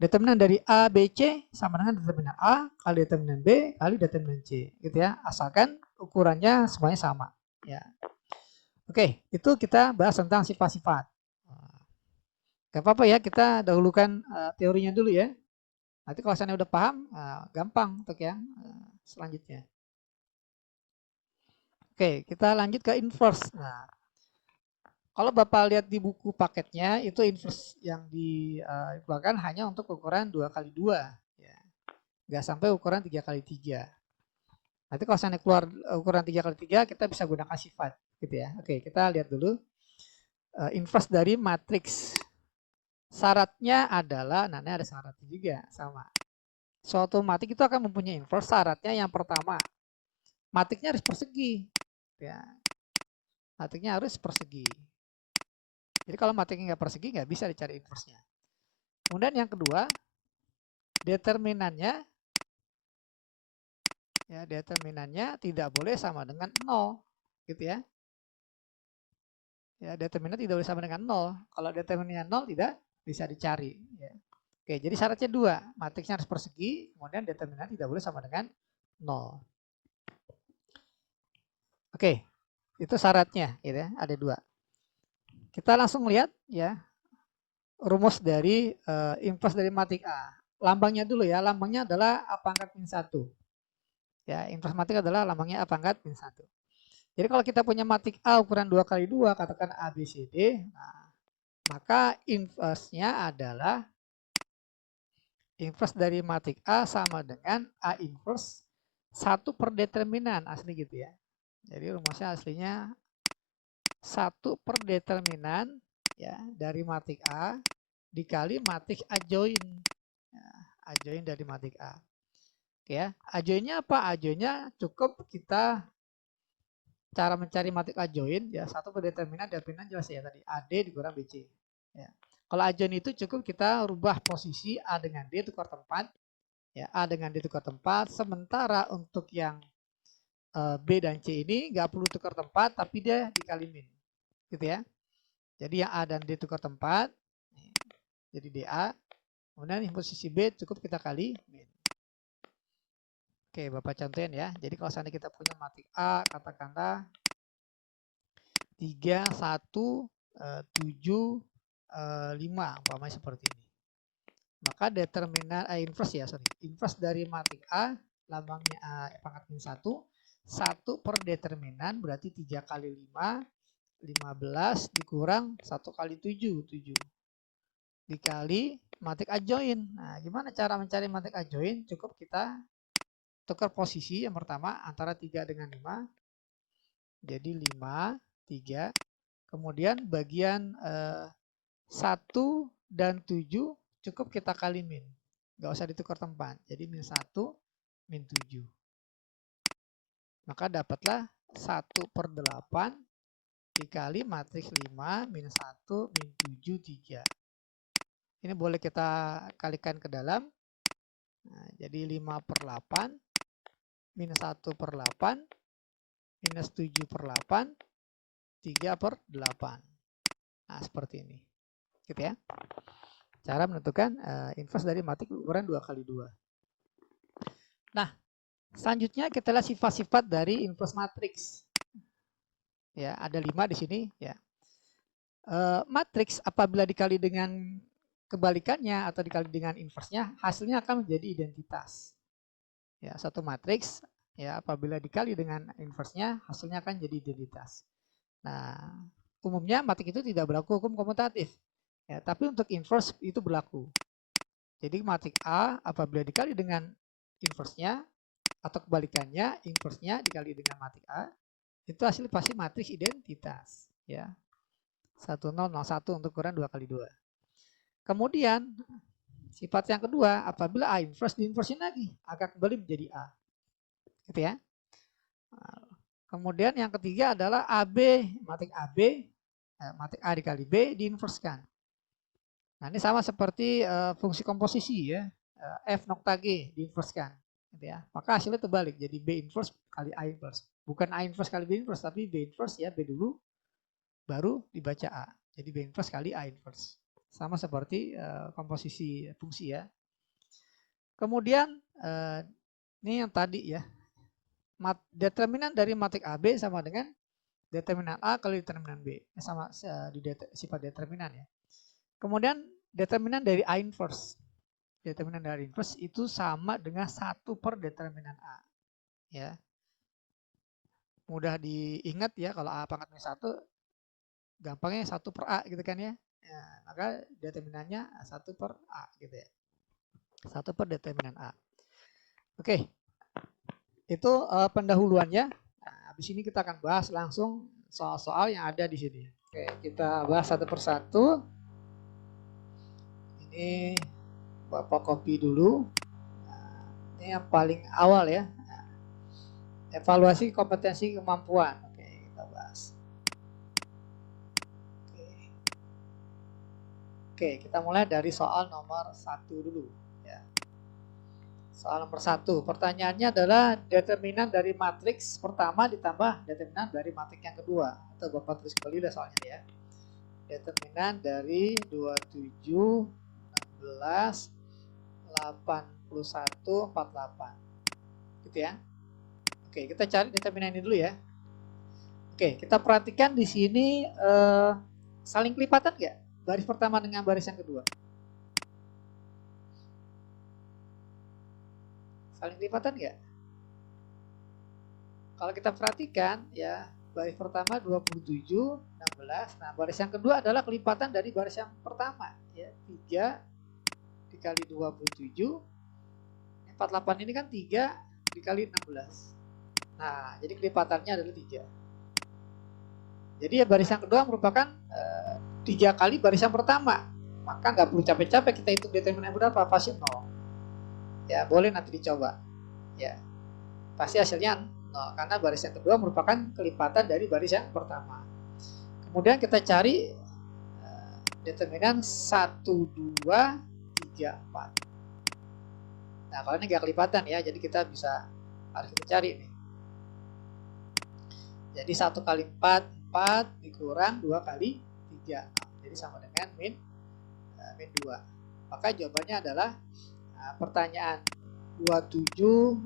Determinan dari A, B, C sama dengan determinan A kali determinan B kali determinan C. Gitu ya. Asalkan ukurannya semuanya sama. Ya. Oke, itu kita bahas tentang sifat-sifat. Gak apa-apa ya, kita dahulukan teorinya dulu ya. Nanti kalau saya udah paham, gampang untuk yang selanjutnya. Oke, kita lanjut ke inverse. Nah, kalau Bapak lihat di buku paketnya, itu inverse yang dikeluarkan hanya untuk ukuran 2x2. Ya. Nggak sampai ukuran 3x3. Nanti kalau saya keluar ukuran 3x3, kita bisa gunakan sifat. Gitu ya. Oke, kita lihat dulu. Inverse dari matriks. Syaratnya adalah, nah ini ada syaratnya juga, sama. Suatu matrik itu akan mempunyai inverse. Syaratnya yang pertama, matriknya harus persegi. Ya. Matriknya harus persegi. Jadi kalau matriknya nggak persegi, nggak bisa dicari inverse-nya. Kemudian yang kedua, determinannya, ya determinannya tidak boleh sama dengan 0, gitu ya. Ya, determinan tidak boleh sama dengan 0. Kalau determinannya 0 tidak bisa dicari. Ya. Oke, jadi syaratnya 2, matriksnya harus persegi, kemudian determinan tidak boleh sama dengan 0. Oke, itu syaratnya, gitu ya. Ada 2. Kita langsung lihat ya rumus dari inverse dari matrik A. Lambangnya dulu ya, lambangnya adalah A pangkat min 1. Ya, inverse matrik adalah lambangnya A pangkat min 1. Jadi kalau kita punya matrik A ukuran 2x2, katakan A, B, C, D, nah, maka inverse-nya adalah inverse dari matrik A sama dengan A inverse 1 per determinan, asli gitu ya. Jadi rumusnya aslinya 1 per determinan ya dari matrik A dikali matrik adjoin. Ya, adjoin dari matrik A. Oke ya, adjoinnya apa? Adjoinnya cukup kita cara mencari matrik adjoin ya 1 per determinan jelas ya tadi AD dikurang BC. Ya. Kalau adjoin itu cukup kita rubah posisi A dengan D tukar tempat. Ya, A dengan D tukar tempat. Sementara untuk yang B dan C ini nggak perlu tukar tempat tapi dia dikali min. Gitu ya. Jadi yang A dan D tukar tempat. Jadi DA. Kemudian yang posisi B cukup kita kali min. Oke, Bapak contohin ya. Jadi kalau seandainya kita punya matrik A, katakanlah 3, 1, 7, 5, umpamanya seperti ini. Maka determinan inverse dari matrik A, lambangnya A pangkat min 1, 1 per determinan berarti 3 kali 5, 15 dikurang 1 kali 7, 7. Dikali matrik adjoin. Nah, gimana cara mencari matrik adjoin? Cukup kita tukar posisi yang pertama antara 3 dengan 5. Jadi 5, 3. Kemudian bagian 1 dan 7 cukup kita kali min. Nggak usah ditukar tempat. Jadi min 1, min 7. Maka dapatlah 1 per 8 dikali matriks 5, min 1, min 7, 3. Ini boleh kita kalikan ke dalam. Nah, jadi 5 per 8, min 1 per 8, minus 7 per 8, 3 per 8. Nah, seperti ini. Gitu ya. Cara menentukan inverse dari matrik ukuran 2x2. Nah, selanjutnya kita lihat sifat-sifat dari inverse matriks. Ya, ada 5 di sini ya. Matriks apabila dikali dengan kebalikannya atau dikali dengan inverse-nya, hasilnya akan menjadi identitas. Ya, satu matriks ya apabila dikali dengan inverse-nya, hasilnya akan jadi identitas. Nah, umumnya matik itu tidak berlaku hukum komutatif. Ya, tapi untuk inverse itu berlaku. Jadi matik A apabila dikali dengan inverse-nya atau kebalikannya, inverse-nya dikali dengan matik A, itu hasil pasti matriks identitas. Ya. 1001 untuk ukuran 2 kali 2. Kemudian sifat yang kedua, apabila A inverse diinversin lagi, akan kembali menjadi A. Gitu ya. Kemudian yang ketiga adalah AB, matik AB, matik A dikali B diinverskan. Nah, ini sama seperti fungsi komposisi ya, F nokta G diinverskan. Gitu ya. Maka hasilnya terbalik, jadi B inverse kali A inverse. Bukan A inverse kali B inverse, tapi B inverse ya, B dulu, baru dibaca A. Jadi B inverse kali A inverse. Sama seperti komposisi fungsi ya. Kemudian ini yang tadi ya, determinan dari matik AB sama dengan determinan A kali determinan B. Sama di sifat determinan ya. Kemudian determinan dari A inverse. Determinan dari inverse itu sama dengan 1 per determinan A. Ya. Mudah diingat ya, kalau A pangkat minus 1 gampangnya 1 per A gitu kan ya. Ya, maka determinannya 1 per A gitu ya. 1 per determinan A. Oke. Itu pendahuluannya. Nah, habis ini kita akan bahas langsung soal-soal yang ada di sini. Oke, kita bahas satu persatu. Ini Bapak copy dulu. Nah, ini yang paling awal ya. Nah, evaluasi kompetensi kemampuan. Oke, kita bahas. Oke, kita mulai dari soal nomor 1 dulu. Ya. Soal nomor 1, pertanyaannya adalah determinan dari matriks pertama ditambah determinan dari matriks yang kedua. Atau Bapak tulis kembali dah soalnya ya. Determinan dari 27, 16, 81, 48. Gitu ya. Oke, kita cari determinan ini dulu ya. Oke, kita perhatikan di sini saling kelipatan nggak? Baris pertama dengan baris yang kedua. Saling kelipatan nggak? Kalau kita perhatikan ya, baris pertama 27, 16. Nah, baris yang kedua adalah kelipatan dari baris yang pertama ya, 3 dikali 27. 48 ini kan 3 dikali 16. Nah, jadi kelipatannya adalah 3. Jadi ya baris yang kedua merupakan 3 kali baris yang pertama. Maka nggak perlu capek-capek kita hitung determinan berapa, pasti 0. Ya, boleh nanti dicoba. Ya, pasti hasilnya 0, karena baris yang kedua merupakan kelipatan dari baris yang pertama. Kemudian kita cari determinan 1, 2, 3, 4. Nah, kalau ini nggak kelipatan ya, jadi kita harus kita cari nih. Jadi 1 kali 4, 4 dikurang 2 kali 3. Jadi sama dengan min 2. Maka jawabannya adalah pertanyaan 27,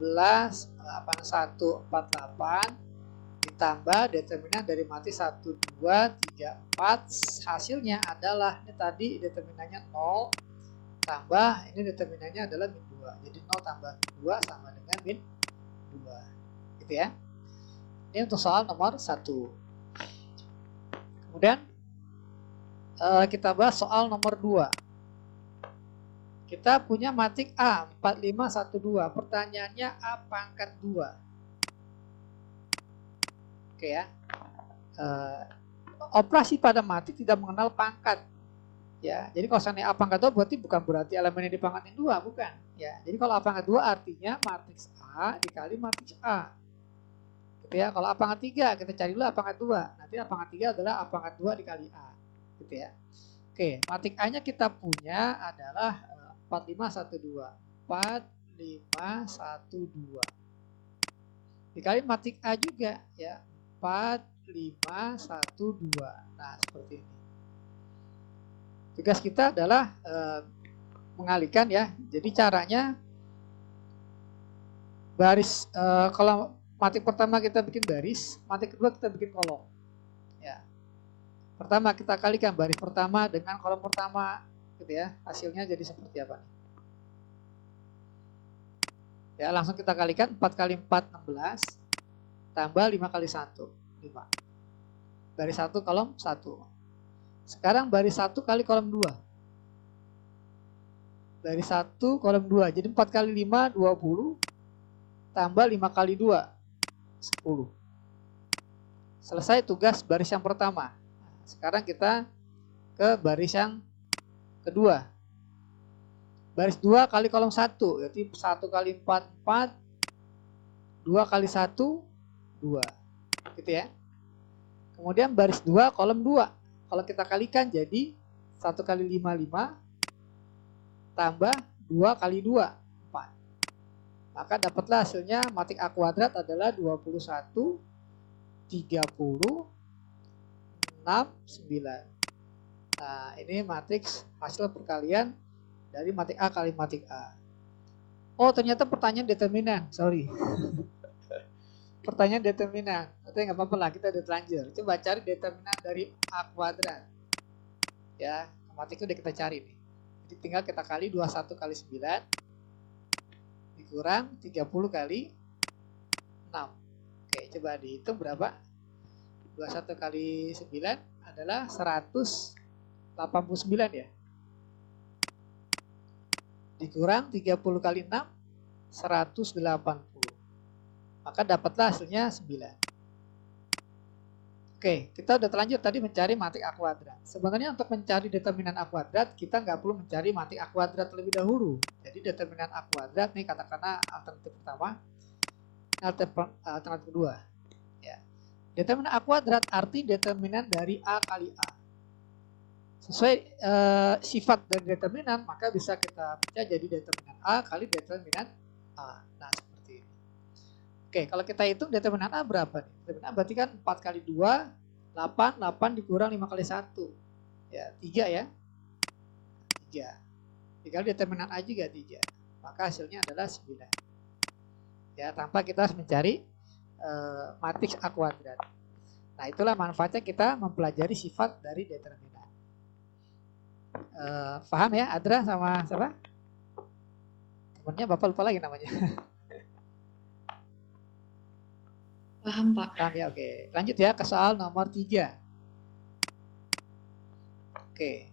16, 81, 48 ditambah determinan dari matriks 1, 2, 3, 4. Hasilnya adalah ini tadi determinannya 0 tambah ini determinannya adalah min 2. Jadi 0 tambah min 2 sama dengan min 2. Gitu ya. Ini untuk soal nomor 1. Kemudian kita bahas soal nomor 2. Kita punya matrik A 4512. Pertanyaannya A pangkat 2. Oke ya. Operasi pada matrik tidak mengenal pangkat. Ya, jadi kalau seandainya A pangkat 2 bukan berarti elemen yang di pangkat yang 2, bukan. Ya, jadi kalau A pangkat 2 artinya matriks A dikali matriks A. Gitu ya. Kalau A pangkat 3 kita cari dulu A pangkat 2. Nanti A pangkat 3 adalah A pangkat 2 dikali A. Gitu ya. Oke, matrik A-nya kita punya adalah 4512. 4512. Dikali matrik A juga ya. 4512. Nah, seperti ini. Tugas kita adalah mengalihkan ya. Jadi caranya baris kalau matrik pertama kita bikin baris, matrik kedua kita bikin kolom. Ya. Pertama kita kalikan baris pertama dengan kolom pertama gitu ya. Hasilnya jadi seperti apa nih? Ya, langsung kita kalikan 4 kali 4 16 tambah 5 kali 1 5. Baris 1 kolom 1. Sekarang baris 1 kali kolom 2. Baris 1 kolom 2. Jadi 4 kali 5 20 tambah 5 kali 2 10. Selesai tugas baris yang pertama. Sekarang kita ke baris yang kedua. Baris 2 kali kolom 1. Jadi 1 kali 4 4. 2 kali 1 2. Gitu ya. Kemudian baris 2 kolom 2. Kalau kita kalikan jadi 1 kali 5 5 tambah 2 kali 2 4. Maka dapatlah hasilnya matik A kuadrat adalah 21 30 6 9. Nah, ini matriks hasil perkalian dari matik A kali matik A. Oh, ternyata pertanyaan determinan. Sorry. Pertanyaan determinan. Tapi nggak apa-apa lah, kita udah terlanjur. Coba cari determinan dari A kuadrat. Ya, matik itu udah kita cari nih. Jadi tinggal kita kali 21 kali 9 dikurang 30 kali 6. Oke, coba dihitung berapa? 21 kali 9 adalah 189 ya. Dikurang 30 kali 6 180. Maka dapatlah hasilnya 9. Oke, kita udah terlanjur tadi mencari matik A kuadrat. Sebenarnya untuk mencari determinan A kuadrat, kita nggak perlu mencari matik A kuadrat terlebih dahulu. Jadi determinan A kuadrat nih katakanlah alternatif pertama, alternatif kedua. Ya. Determinan A kuadrat arti determinan dari A kali A. Sesuai sifat dari determinan, maka bisa kita baca jadi determinan A kali determinan A. Nah, seperti ini. Oke, kalau kita hitung determinan A berapa nih? Determinan A berarti kan 4 kali 2, 8, 8 dikurang 5 kali 1. Ya, 3 ya. 3. Dikali determinan A juga 3. Maka hasilnya adalah 9. Ya, tanpa kita harus mencari matriks A kuadrat. Nah, itulah manfaatnya kita mempelajari sifat dari determinan. Paham ya, Adra sama siapa? Temennya Bapak lupa lagi namanya. Paham, Pak. Paham ya, oke. Lanjut ya ke soal nomor 3. Oke.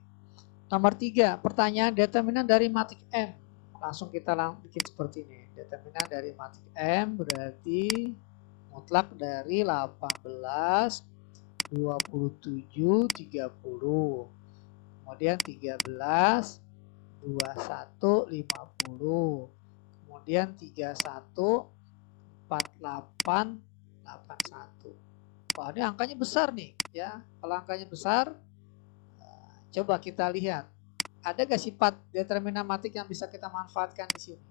Nomor 3, pertanyaan determinan dari matrik M. Langsung kita bikin seperti ini. Determinan dari matrik M berarti mutlak dari 18, 27, 30. Kemudian 13, 21, 50. Kemudian 31, 48, 81. Wah, ini angkanya besar nih ya. Kalau angkanya besar, coba kita lihat. Ada gak sifat determinan matik yang bisa kita manfaatkan di sini?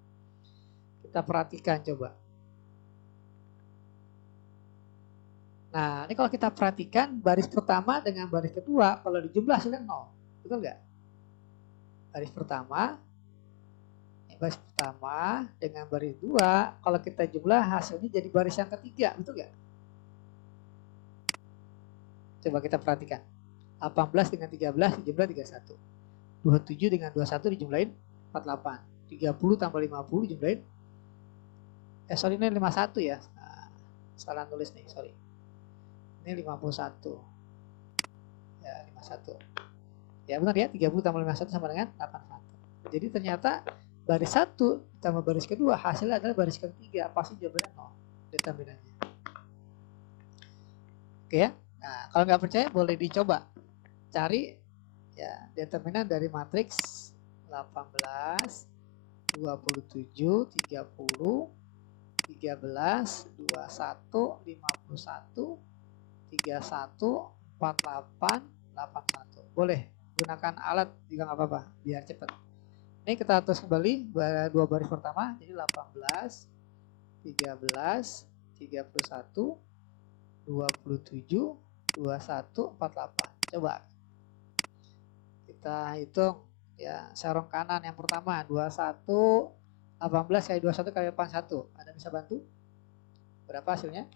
Kita perhatikan coba. Nah, ini kalau kita perhatikan baris pertama dengan baris kedua, kalau dijumlah hasilnya 0. Betul nggak? Baris pertama dengan baris 2, kalau kita jumlah hasilnya jadi baris yang ketiga, betul nggak? Coba kita perhatikan. 18 dengan 13 dijumlah 31. 27 dengan 21 dijumlahin 48. 30 tambah 50 dijumlahin sorry, ini 51 ya. Nah, salah nulis nih, sorry. Ini 51. Ya, 51. Ya benar ya, 30 tambah 51 sama dengan 81. Jadi ternyata baris 1 tambah baris kedua hasilnya adalah baris ketiga. Pasti jawabannya 0 determinannya. Oke ya. Nah, kalau nggak percaya boleh dicoba cari ya determinan dari matriks 18, 27, 30, 13, 21, 51, 31, 48, 81. Boleh gunakan alat juga nggak apa-apa biar cepat. Ini kita terus kembali dua baris pertama, jadi 18, 13, 31, 27, 21, 48. Coba kita hitung ya, serong kanan yang pertama 21, 18 kali 21 kali 81. Ada bisa bantu? Berapa hasilnya?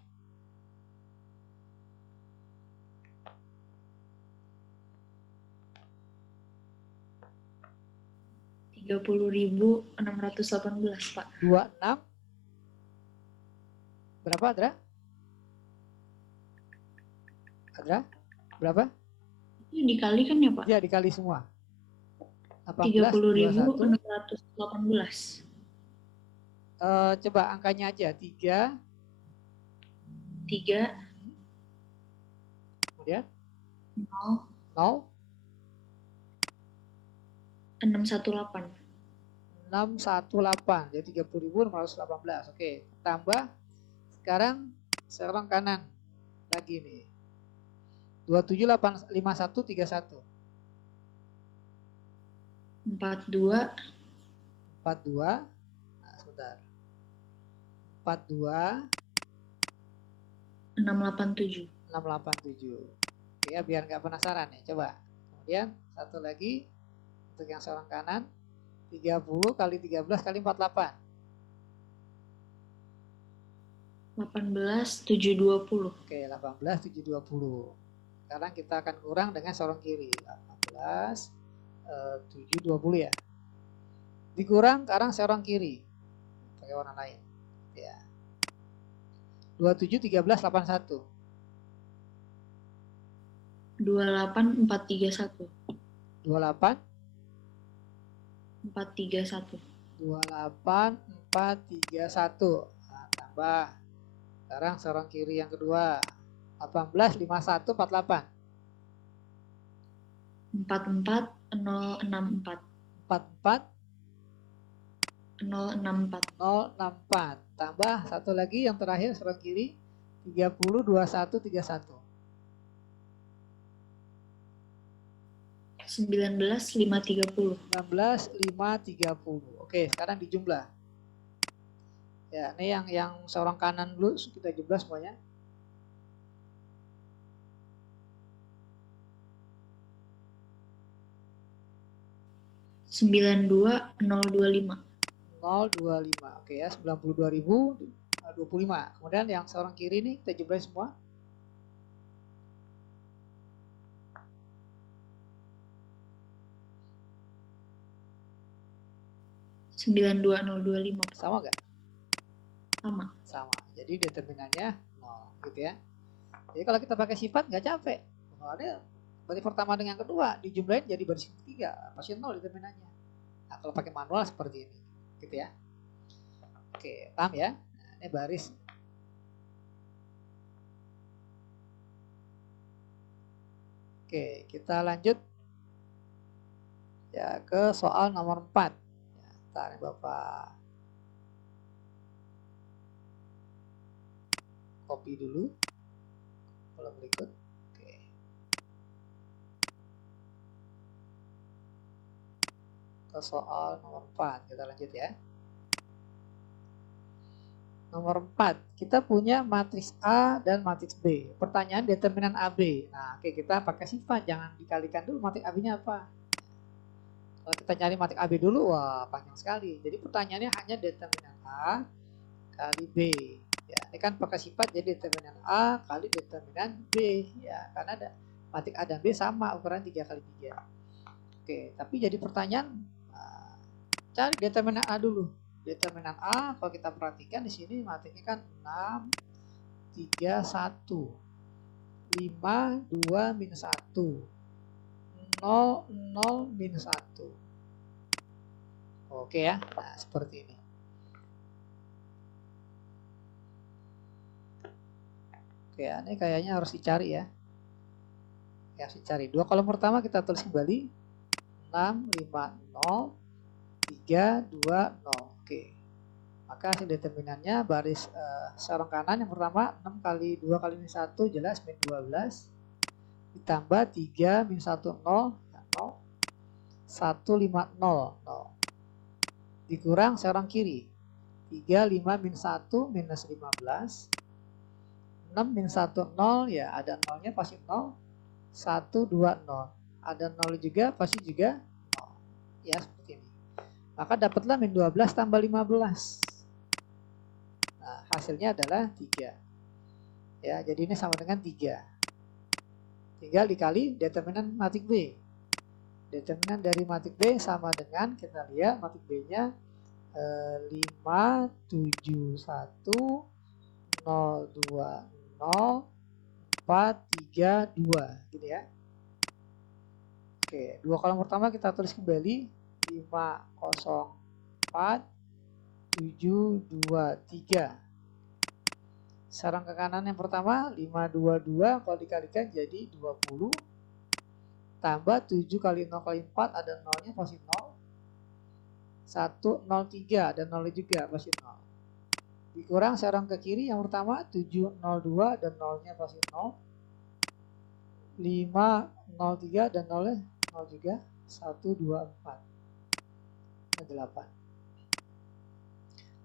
30.618, Pak. 26 berapa, Adra? Adra? Berapa? Itu dikalikan ya, Pak? Ya, dikali semua. 18, 21. 30.618. Coba angkanya aja. 3. 3, Kemudian 0, 0. 618. 618. Jadi 30.618. Oke. Tambah. Sekarang serong kanan. Lagi nih. 27.85131. 42, 42. Nah, sebentar. 42. 687. 687. Oke ya, biar nggak penasaran nih. Coba. Kemudian satu lagi untuk yang serong kanan. 30 kali 13 kali 48. 18.720. Oke, 18.720. Sekarang kita akan kurang dengan sorong kiri. 18.720 ya. Dikurang sekarang sorong kiri. Pakai warna lain. Ya. 27.1381. 28431. 28. 431. 28431. Nah, tambah. Sekarang sorong kiri yang kedua. 18.5148. 44064. 44. 064. 064. Tambah satu lagi yang terakhir sorong kiri. 30.2131. 19.530. 19.530. Oke, sekarang dijumlah. Ya, ini yang sorong kanan dulu kita jumlah semuanya. Sembilan 92025. 025. Oke ya, 92.025. Kemudian yang sorong kiri ini kita jumlah semua. 92025. Sama gak? Sama. Sama. Jadi determinannya 0 gitu ya. Jadi kalau kita pakai sifat nggak capek. Soalnya baris pertama dengan yang kedua dijumlahin jadi baris ketiga, pasti 0 determinannya. Nah, kalau pakai manual seperti ini, gitu ya. Oke, paham ya? Nah, ini baris. Oke, kita lanjut ya ke soal nomor 4. Ya, ntar Bapak copy dulu. Kalau berikut. Oke. Ke soal nomor 4. Kita lanjut ya. Nomor 4, kita punya matriks A dan matriks B. Pertanyaan determinan AB. Nah, oke, kita pakai sifat, jangan dikalikan dulu matriks AB-nya apa. Kalau kita cari matriks AB dulu, wah panjang sekali. Jadi pertanyaannya hanya determinan A kali B. Ya, ini kan pakai sifat jadi determinan A kali determinan B. Ya, karena ada matriks A dan B sama ukuran 3 kali 3. Oke, tapi jadi pertanyaan, cari determinan A dulu. Determinan A kalau kita perhatikan di sini matriknya kan 6 3 1 5 2 minus 1 0 0 minus 1. Oke ya, nah seperti ini. Oke, ini kayaknya harus dicari ya. Ya, harus dicari. Dua kolom pertama kita tulis kembali 6 5 0 3 2 0. Oke. Maka hasil determinannya baris sorong kanan yang pertama 6 kali 2 kali minus 1 jelas min 12 ditambah 3 min 1 0 0 1 5 0 0 dikurang sorong kiri 3 5 min 1 minus 15 6 min 1 0 ya ada 0 nya pasti 0 1 2 0 ada 0 juga pasti juga 0 ya seperti ini. Maka dapatlah min 12 tambah 15. Nah, hasilnya adalah 3. Ya, jadi ini sama dengan 3. Tinggal dikali determinan matriks B. Determinan dari matriks B sama dengan, kita lihat matriks B-nya 5 7 1 0 2 0 4, 3, 2 gitu ya. Oke, dua kolom pertama kita tulis kembali 5, 0, 4, 7, 2, 3. Sarang ke kanan yang pertama 5, 2, 2 kalau dikalikan jadi 20 tambah 7 kali 0 kali 4 ada nolnya pasti 0. 1, 0, 3 ada nolnya juga pasti 0. Dikurang sarang ke kiri yang pertama 7, 0, 2 dan nolnya pasti 0. 5, 0, 3 dan nolnya 0 juga. 1, 2, 4 8.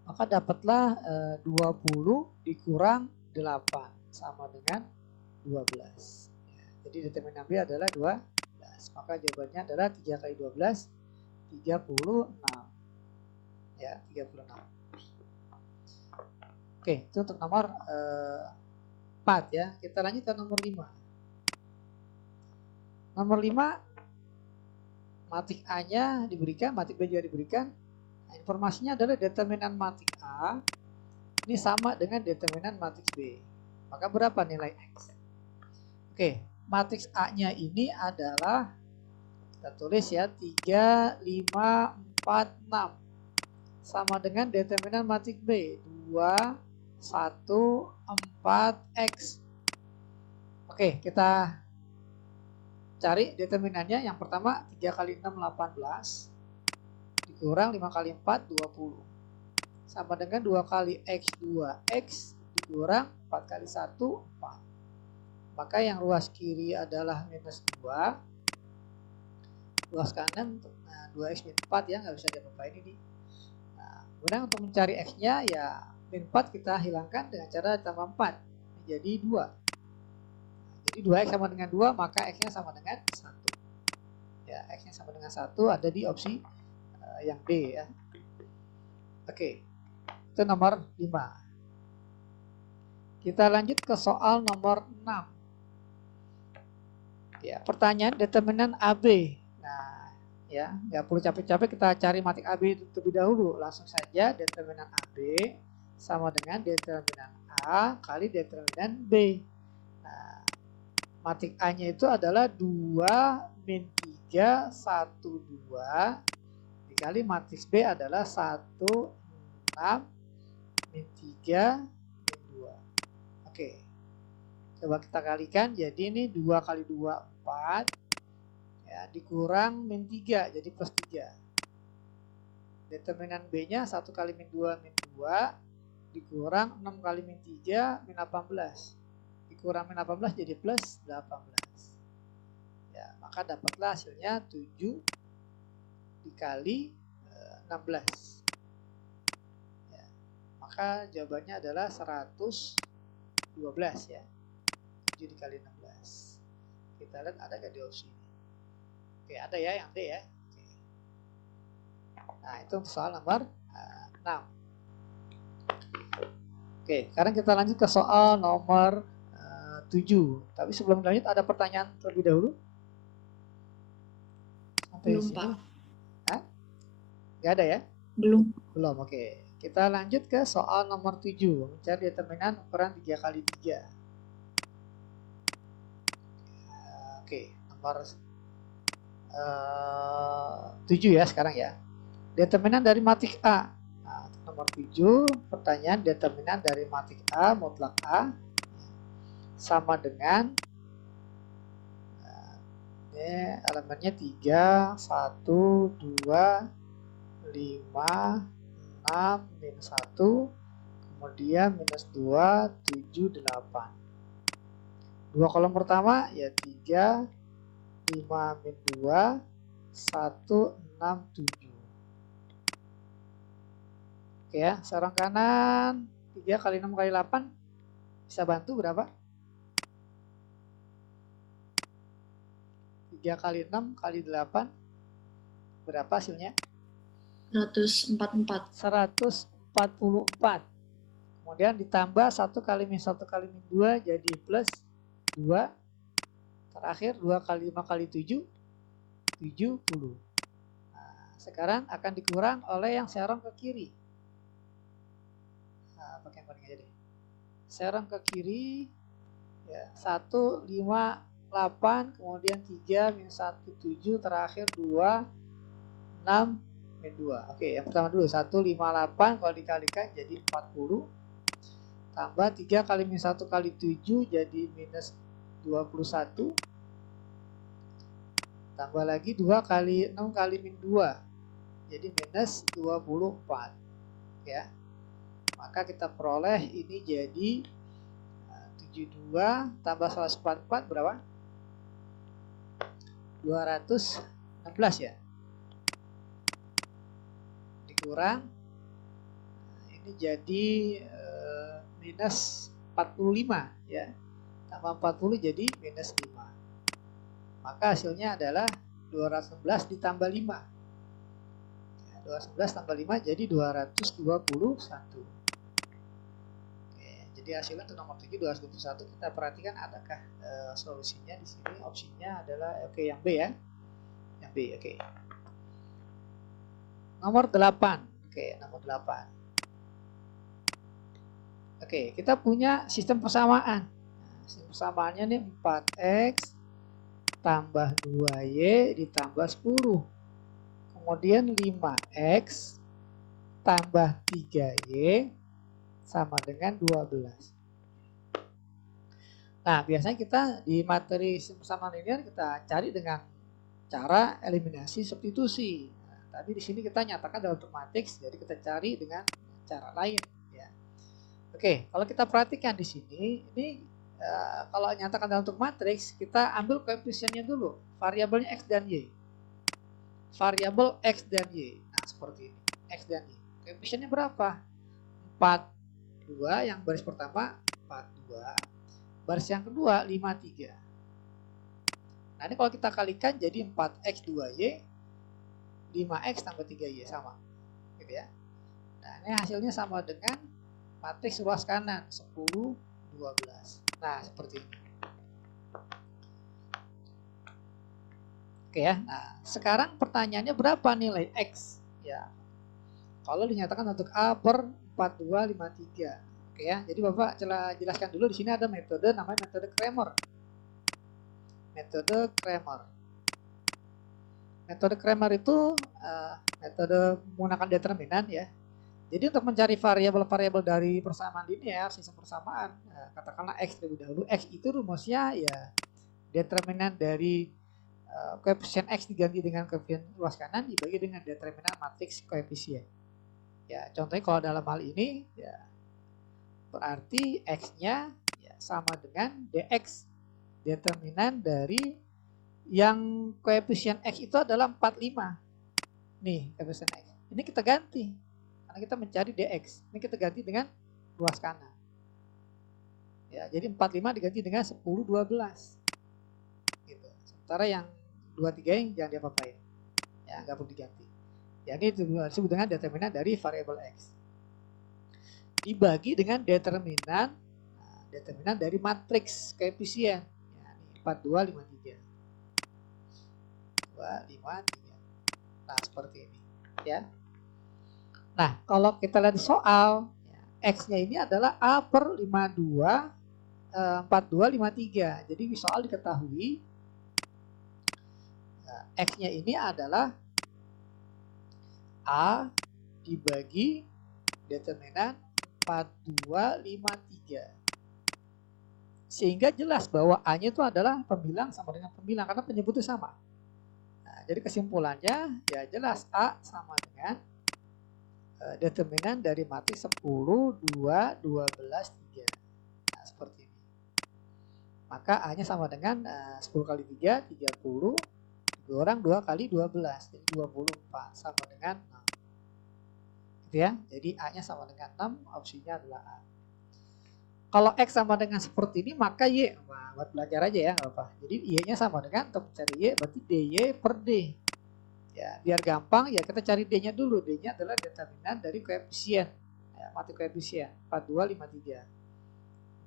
Maka dapatlah 20 dikurang 8 sama dengan 12. Jadi determinan B adalah 12. Maka jawabannya adalah 3 kali 12 36. Ya, 36. Oke, itu untuk nomor 4 ya. Kita lanjut ke nomor 5. Nomor 5 matik A-nya diberikan, matik B juga diberikan. Nah, informasinya adalah determinan matik A ini sama dengan determinan matriks B. Maka berapa nilai X? Oke, matriks A-nya ini adalah, kita tulis ya, 3, 5, 4, 6. Sama dengan determinan matriks B, 2, 1, 4, X. Oke, kita cari determinannya. Yang pertama 3 kali 6, 18. Dikurang 5 kali 4, 20. Sama dengan 2 kali X, 2X dikurang 4 kali 1, 4. Maka yang ruas kiri adalah minus 2. Ruas kanan, nah 2X min 4 ya, nggak bisa diapa-apain ini. Nah, kemudian untuk mencari X-nya ya min 4 kita hilangkan dengan cara tambah 4. Jadi 2. Jadi 2X sama dengan 2, maka X-nya sama dengan 1. Ya, X-nya sama dengan 1 ada di opsi yang D ya. Oke. Itu nomor 5. Kita lanjut ke soal nomor 6. Ya, pertanyaan determinan AB. Nah, ya, nggak perlu capek-capek kita cari matik AB terlebih dahulu. Langsung saja determinan AB sama dengan determinan A kali determinan B. Nah, matik A-nya itu adalah 2 min 3 1 2 dikali matriks B adalah 1 6 min 3 min 2. Oke. Coba kita kalikan, jadi ini 2 kali 2 4 ya, dikurang min 3 jadi plus 3. Determinan B nya 1 kali min 2 min 2 dikurang 6 kali min 3 min 18. Dikurang min 18 jadi plus 18. Ya, maka dapatlah hasilnya 7 dikali 16. Ya, maka jawabannya adalah 112 ya. 7 dikali 16. Kita lihat ada nggak di opsi ini. Oke, ada ya yang D ya. Oke. Nah, itu soal nomor 6. Oke, sekarang kita lanjut ke soal nomor 7. Tapi sebelum lanjut ada pertanyaan terlebih dahulu? Sampai Belum, sini? Pak. Hah? Nggak ada ya? Belum. Belum, oke. Kita lanjut ke soal nomor 7. Mencari determinan ukuran 3 kali 3. Oke, nomor 7 ya sekarang ya. Determinan dari matriks A. Nah, nomor 7, pertanyaan determinan dari matriks A mutlak A sama dengan ini elemennya 3, 1, 2, 5, 6, minus 1, kemudian minus 2, 7, 8. Dua kolom pertama ya 3, 5, min 2, 1, 6, 7. Oke ya, sarang kanan 3 kali 6 kali 8 bisa bantu berapa? 3 kali 6 kali 8 berapa hasilnya? 144. 144. Kemudian ditambah 1 kali min 1 kali min 2 jadi plus 2. Terakhir 2 kali 5 kali 7 70. Nah, sekarang akan dikurang oleh yang serong ke kiri. Nah, pakai yang paling aja deh. Serong ke kiri Ya, 1, 5, 8, kemudian 3, minus 1, 7, terakhir 2, 6, min 2. Oke, yang pertama dulu 1, 5, 8, kalau dikalikan jadi 40. Tambah 3 kali minus 1 kali 7 jadi minus 21. Tambah lagi 2 kali 6 kali min 2 jadi minus 24. Ya. Maka kita peroleh ini jadi 72 tambah 144 berapa? 216 ya. Dikurang ini jadi minus 45 ya. Tambah 40 jadi minus 5. Maka hasilnya adalah 211 ditambah 5. Ya, 211 tambah 5 jadi 221. Jadi hasilnya untuk nomor 7 221. Kita perhatikan adakah solusinya di sini. Opsinya adalah oke yang B ya. Yang B oke. Nomor 8. Oke, nomor 8. Oke, kita punya sistem persamaan. Nah, sistem persamaannya nih 4x tambah 2y ditambah 10. Kemudian 5x tambah 3y sama dengan 12. Nah, biasanya kita di materi sistem persamaan linear kita cari dengan cara eliminasi substitusi. Nah, tapi di sini kita nyatakan dalam bentuk matriks, jadi kita cari dengan cara lain. Ya. Oke, kalau kita perhatikan di sini, ini kalau nyatakan dalam bentuk matriks, kita ambil koefisiennya dulu, variabelnya x dan y. Variabel x dan y. Nah, seperti ini, x dan y. Koefisiennya berapa? 42 yang baris pertama 42. Baris yang kedua 53. Nah, ini kalau kita kalikan jadi 4x 2y 5x tambah 3y sama. Gitu ya. Nah, ini hasilnya sama dengan matriks ruas kanan 10 12. Nah, seperti ini. Oke ya. Nah, sekarang pertanyaannya berapa nilai x? Ya. Kalau dinyatakan untuk A per 4253. Oke ya. Jadi Bapak jelaskan dulu di sini ada metode namanya metode Cramer. Metode Cramer. Metode Cramer itu metode menggunakan determinan ya. Jadi untuk mencari variabel-variabel dari persamaan linear, sistem persamaan, katakanlah x terlebih dahulu. X itu rumusnya ya determinan dari koefisien x diganti dengan koefisien luas kanan dibagi dengan determinan matriks koefisien. Ya, contohnya kalau dalam hal ini ya berarti x-nya ya sama dengan dx. Determinan dari yang koefisien x itu adalah 45. Nih, koefisien x. Ini kita ganti karena kita mencari dx. Ini kita ganti dengan luas kanan. Ya, jadi 45 diganti dengan 10 12. Gitu. Sementara yang 23 yang jangan diapa-apain. Ya, enggak perlu diganti. Ya, ini disebut dengan determinan dari variabel x. Dibagi dengan determinan dari matriks koefisien. Ya, ini 42 53. 2 5 3. Nah, seperti ini, ya. Nah, kalau kita lihat di soal, x-nya ini adalah A per 52 42 53. Jadi di soal diketahui x-nya ini adalah A dibagi determinan 4253. Sehingga jelas bahwa A-nya itu adalah pembilang sama dengan pembilang karena penyebutnya sama. Nah, jadi kesimpulannya ya jelas A sama dengan determinan dari matriks 10 2 12 3. Nah, seperti ini. Maka A-nya sama dengan 10 kali 3 30. Orang 2 kali 12 jadi 24 sama dengan 6. Gitu ya. Jadi A-nya sama dengan 6, opsinya adalah A. Kalau X sama dengan seperti ini maka Y, nah, buat belajar aja ya nggak apa. Jadi Y-nya sama dengan untuk mencari Y berarti DY per D. Ya, biar gampang ya kita cari D-nya dulu. D-nya adalah determinan dari koefisien. Ya, matriks koefisien 42 53.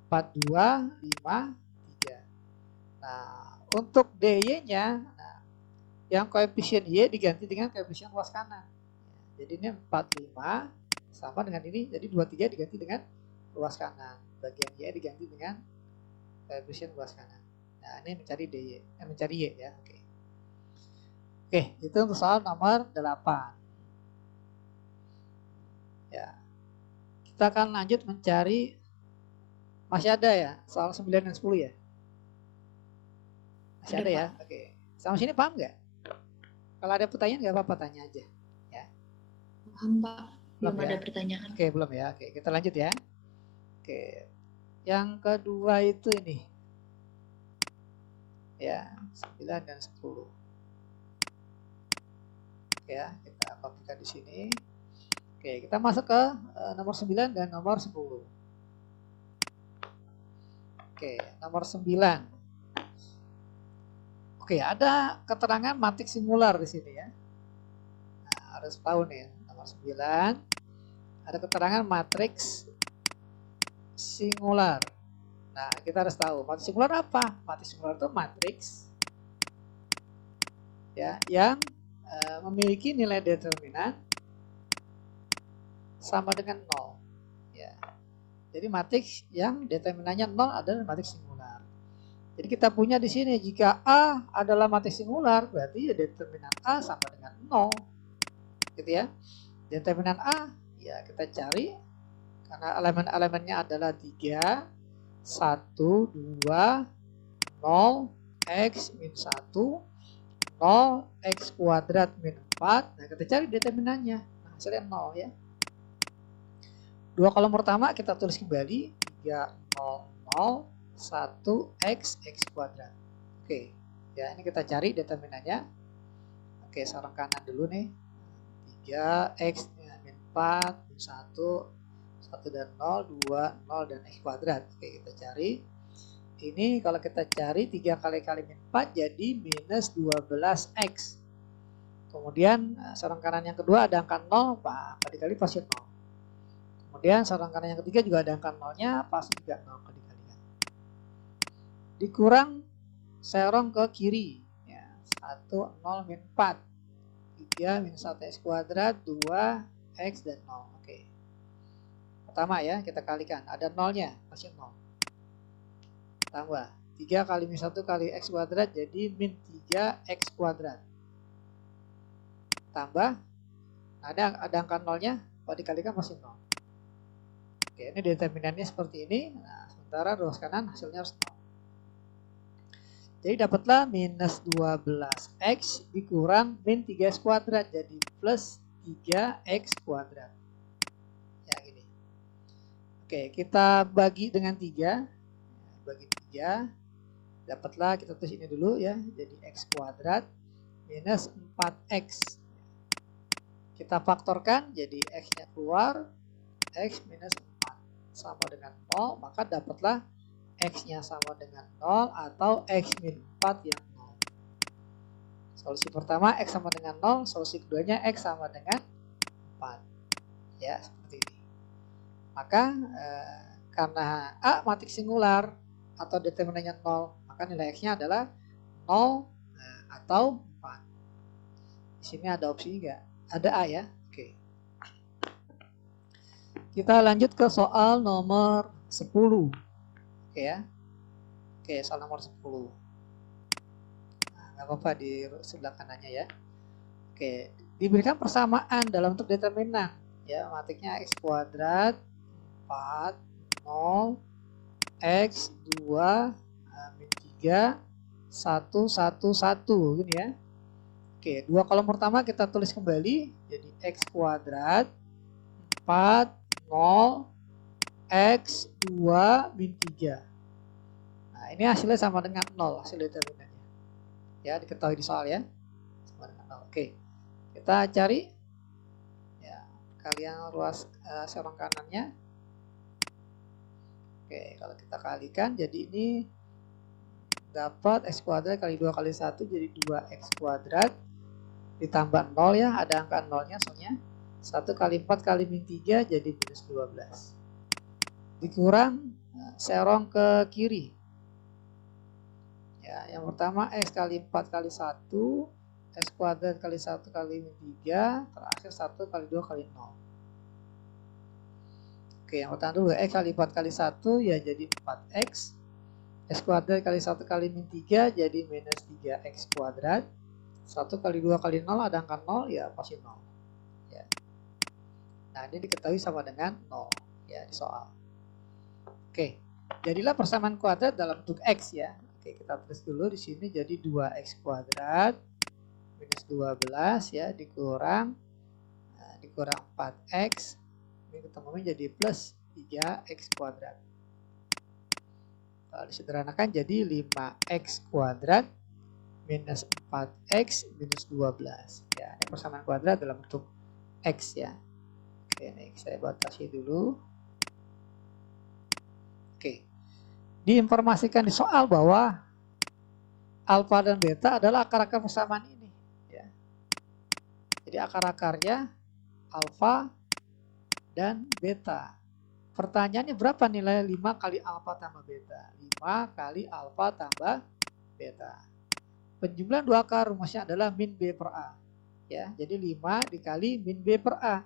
42 53. Nah, untuk DY-nya yang koefisien Y diganti dengan koefisien luas kanan. Jadi ini 45 sama dengan ini, jadi 23 diganti dengan luas kanan. Bagian Y diganti dengan Coefisien ruas kanan. Nah, ini mencari dy, mencari y ya. Oke. Oke, itu untuk soal nomor 8. Ya. Kita akan lanjut mencari, masih ada ya soal 9 dan 10 ya? Masih ada ya? Oke. Sampai sini paham nggak? Kalau ada pertanyaan nggak apa-apa, tanya aja. Ya. Paham, Pak. Belum ya? ada pertanyaan. Oke, belum ya. Oke, kita lanjut ya. Oke. Yang kedua itu ini. Ya, 9 dan 10. Ya, kita kopikan di sini. Oke, kita masuk ke nomor 9 dan nomor 10. Oke, nomor 9. Oke, ada keterangan matrik singular di sini ya. Nah, harus tahu nih, nomor 9 ada keterangan matriks singular. Nah, kita harus tahu matriks singular apa? Matriks singular itu matriks ya yang memiliki nilai determinan sama dengan 0 ya. Jadi matriks yang determinannya 0 adalah matriks singular. Jadi kita punya di sini, jika A adalah matriks singular, berarti ya determinan A sama dengan 0. Gitu ya. Determinan A ya kita cari karena elemen-elemennya adalah 3, 1, 2, 0, X min 1, 0, X kuadrat min 4. Nah, kita cari determinannya. Nah, hasilnya 0 ya. Dua kolom pertama kita tulis kembali 3, 0, 0, 1, X, X kuadrat. Oke, ya ini kita cari determinannya. Oke, sarang kanan dulu nih. 3, X min 4, min 1, 1 dan 0, 2, 0 dan X kuadrat. Oke, kita cari. Ini kalau kita cari 3 kali min 4 jadi minus 12X. Kemudian sarang kanan yang kedua ada angka 0, Pak, dikali pasti 0. Kemudian sarang kanan yang ketiga juga ada angka 0-nya, pasti juga 0 dikalikan. Dikurang serong ke kiri. Ya, 1, 0, min 4. 3, min 1X kuadrat, 2, X dan 0. Oke. Pertama ya, kita kalikan. Ada 0-nya, pasti 0. Tambah. 3 kali min 1 kali X kuadrat jadi min 3X kuadrat. Tambah. Ada angka 0-nya, kalau dikalikan masih 0. Oke, ini determinannya seperti ini. Nah, sementara ruas kanan hasilnya harus 0. Jadi dapatlah minus 12X dikurang min 3X kuadrat. Jadi plus 3X kuadrat. Ya, gini. Oke, kita bagi dengan 3. Bagi 3. Dapatlah, kita tulis ini dulu ya. Jadi X kuadrat minus 4X. Kita faktorkan, jadi X-nya keluar. X minus 4 sama dengan 0, maka dapatlah X-nya sama dengan 0 atau X min 4 yang 0. Solusi pertama X sama dengan 0, solusi keduanya X sama dengan 4. Ya, seperti ini. Maka karena A matriks singular atau determinannya 0, maka nilai X-nya adalah 0 atau 4. Di sini ada opsi enggak? Ada A ya. Oke. Kita lanjut ke soal nomor 10. Oke ya. Oke, soal nomor 10. Nah, nggak apa-apa di sebelah kanannya ya. Oke, diberikan persamaan dalam bentuk determinan. Ya, matriknya X kuadrat 4, 0, X 2, min 3, 1, 1, 1. Gini ya. Oke, dua kolom pertama kita tulis kembali. Jadi X kuadrat 4, 0, X 2, min 3. Nah, ini hasilnya sama dengan 0, hasil determinannya. Ya, diketahui di soal ya. Sama dengan 0. Oke. Kita cari ya, kalian ruas serong kanannya. Oke, kalau kita kalikan jadi ini dapat X kuadrat kali 2 kali 1 jadi 2X kuadrat ditambah 0 ya, ada angka 0-nya soalnya. 1 kali 4 kali min 3 jadi minus 12. Dikurang serong ke kiri. Ya, yang pertama X kali 4 kali 1, X kuadrat kali 1 kali min 3, terakhir 1 kali 2 kali 0. Oke, yang pertama dulu X kali 4 kali 1 ya jadi 4X. X kuadrat kali 1 kali min 3 jadi minus 3X kuadrat. 1 kali 2 kali 0 ada angka 0 ya pasti 0 ya. Nah ini diketahui sama dengan 0 ya di soal. Oke, jadilah persamaan kuadrat dalam bentuk X ya. Oke, kita tulis dulu di sini jadi 2X kuadrat minus 12 ya dikurang 4X ini ketemu jadi plus 3X kuadrat. Kalau disederhanakan jadi 5X kuadrat minus 4X minus 12 ya, ini persamaan kuadrat dalam bentuk X ya. Oke, ini saya batasi dulu. Oke, diinformasikan di soal bahwa alfa dan beta adalah akar-akar persamaan ini ya. Jadi akar-akarnya alfa dan beta. Pertanyaannya berapa nilai 5 kali alfa tambah beta? 5 kali alfa tambah beta. Penjumlahan dua akar rumusnya adalah min B per A. Ya, jadi 5 dikali min B per A.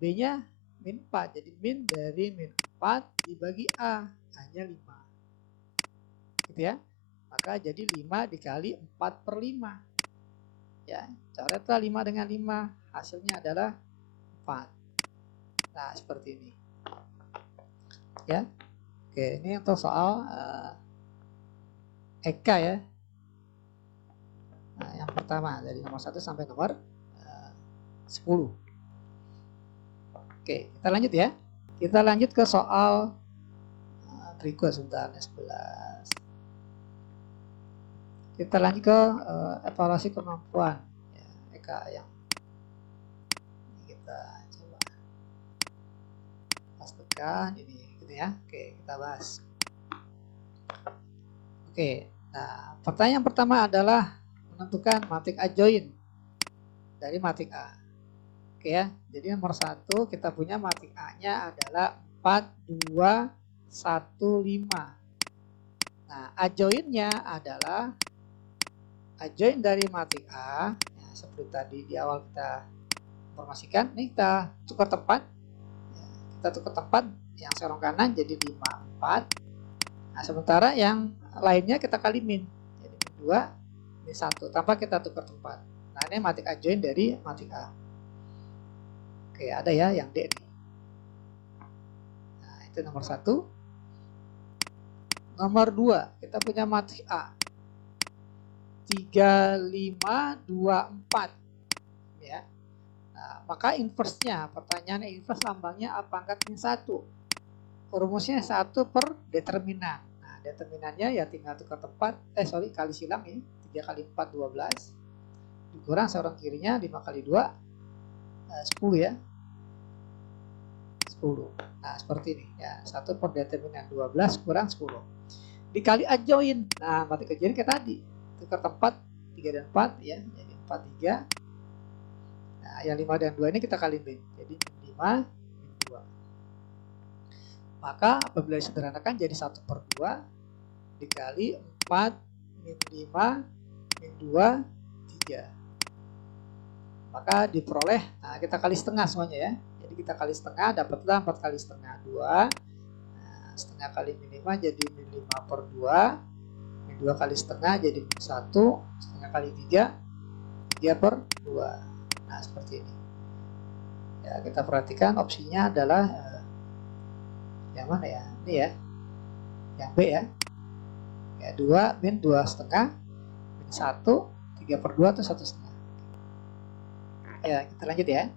B-nya min 4. Jadi min dari min 4 dibagi A. Hanya 5. Gitu ya. Maka jadi 5 dikali 4 per 5. Ya, coretlah 5 dengan 5. Hasilnya adalah 4. Nah, seperti ini. Ya. Oke, ini untuk soal EK ya. Nah, yang pertama dari nomor 1 sampai nomor 10. Oke, kita lanjut ya. Kita lanjut ke soal berikut sebentar 11. Kita lanjut ke evaluasi kemampuan ya, EK yang kita coba pastikan ini gitu ya. Oke, kita bahas. Oke, nah pertanyaan pertama adalah menentukan matrik adjoin dari matrik A. Oke ya, jadi nomor 1 kita punya matrik A-nya adalah 4, 2, 1, 5. Nah, adjoinnya adalah adjoin dari matrik A, ya, seperti tadi di awal kita informasikan, ini kita tukar tempat. Ya, kita tukar tempat, yang serong kanan jadi 5, 4. Nah, sementara yang lainnya kita kali min, jadi min 2, min 1, tanpa kita tukar tempat. Nah, ini matrik adjoin dari matrik A. Oke, ada ya yang D nih. Nah, itu nomor 1. Nomor 2, kita punya matrik A. 3, 5, 2, 4. Ya. Nah, maka inverse-nya, pertanyaannya inverse lambangnya A pangkat min 1. Rumusnya 1 per determinan. Nah, determinannya ya tinggal tukar tempat, kali silang ya. 3 kali 4, 12. Dikurang seorang kirinya 5 kali 2, 10 ya. 10. Nah, seperti ini ya. 1 per determinan 12 kurang 10. Dikali adjoin. Nah, matrik adjoin kayak tadi. Tukar tempat 3 dan 4 ya. Jadi 4, 3. Nah, yang 5 dan 2 ini kita kali min. Jadi min 5, min 2. Maka apabila disederhanakan jadi 1 per 2 dikali 4 min 5 min 2, 3. Maka diperoleh, nah kita kali setengah semuanya ya. Jadi kita kali setengah, dapatlah 4 kali setengah 2. Nah, setengah kali min 5 jadi min 5 per 2. Min 2 kali setengah jadi min 1. Setengah kali 3, 3 per 2. Nah, seperti ini. Ya, kita perhatikan opsinya adalah yang mana ya? Ini ya. Yang B ya. Ya, 2 min 2 setengah min 1, 3 per 2 itu 1 setengah. Ya, kita lanjut ya.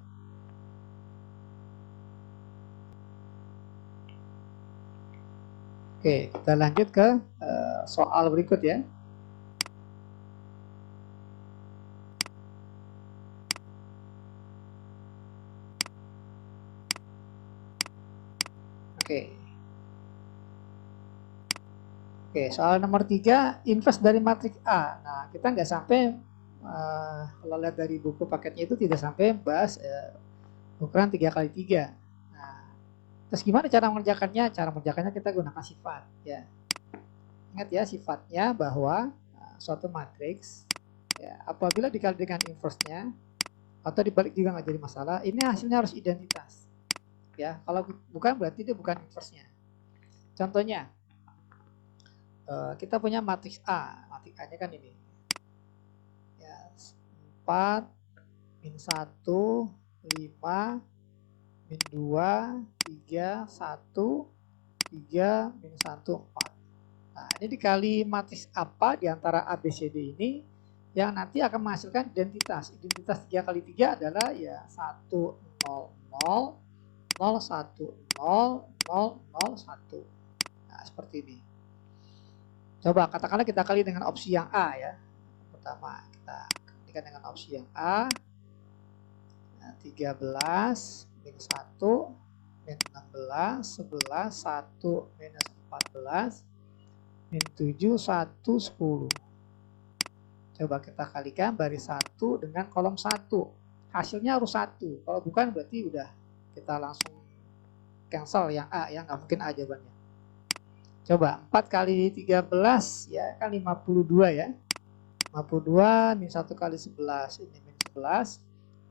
Oke, kita lanjut ke soal berikut ya. Oke, soal nomor 3, inverse dari matrik A. Nah, kita nggak sampai, kalau lihat dari buku paketnya itu tidak sampai bahas ukuran 3 kali 3. Nah, terus gimana cara mengerjakannya? Cara mengerjakannya kita gunakan sifat. Ya. Ingat ya sifatnya bahwa suatu matriks, ya, apabila dikali dengan inverse-nya, atau dibalik juga nggak jadi masalah, ini hasilnya harus identitas. Ya, kalau bukan berarti dia bukan inverse-nya. Contohnya, kita punya matriks A. Matriks A-nya kan ini. Ya, 4, min 1, 5, min 2, 3, 1, 3, min 1, 4. Nah, ini dikali matriks apa di antara A, B, C, D ini yang nanti akan menghasilkan identitas. Identitas 3 kali 3 adalah ya 1, 0, 0, 0, 1, 0, 0, 0, 1. Nah, seperti ini. Coba katakanlah kita kali dengan opsi yang A ya. Pertama, kita kalikan dengan opsi yang A. Nah, 13, min 1, min 16, 11, 1, minus 14, min 7, 1, 10. Coba kita kalikan baris 1 dengan kolom 1. Hasilnya harus 1. Kalau bukan berarti udah kita langsung cancel yang A ya, nggak mungkin A jawabannya. Coba 4 kali 13 ya kan 52 ya. 52 min 1 kali 11 ini min 11.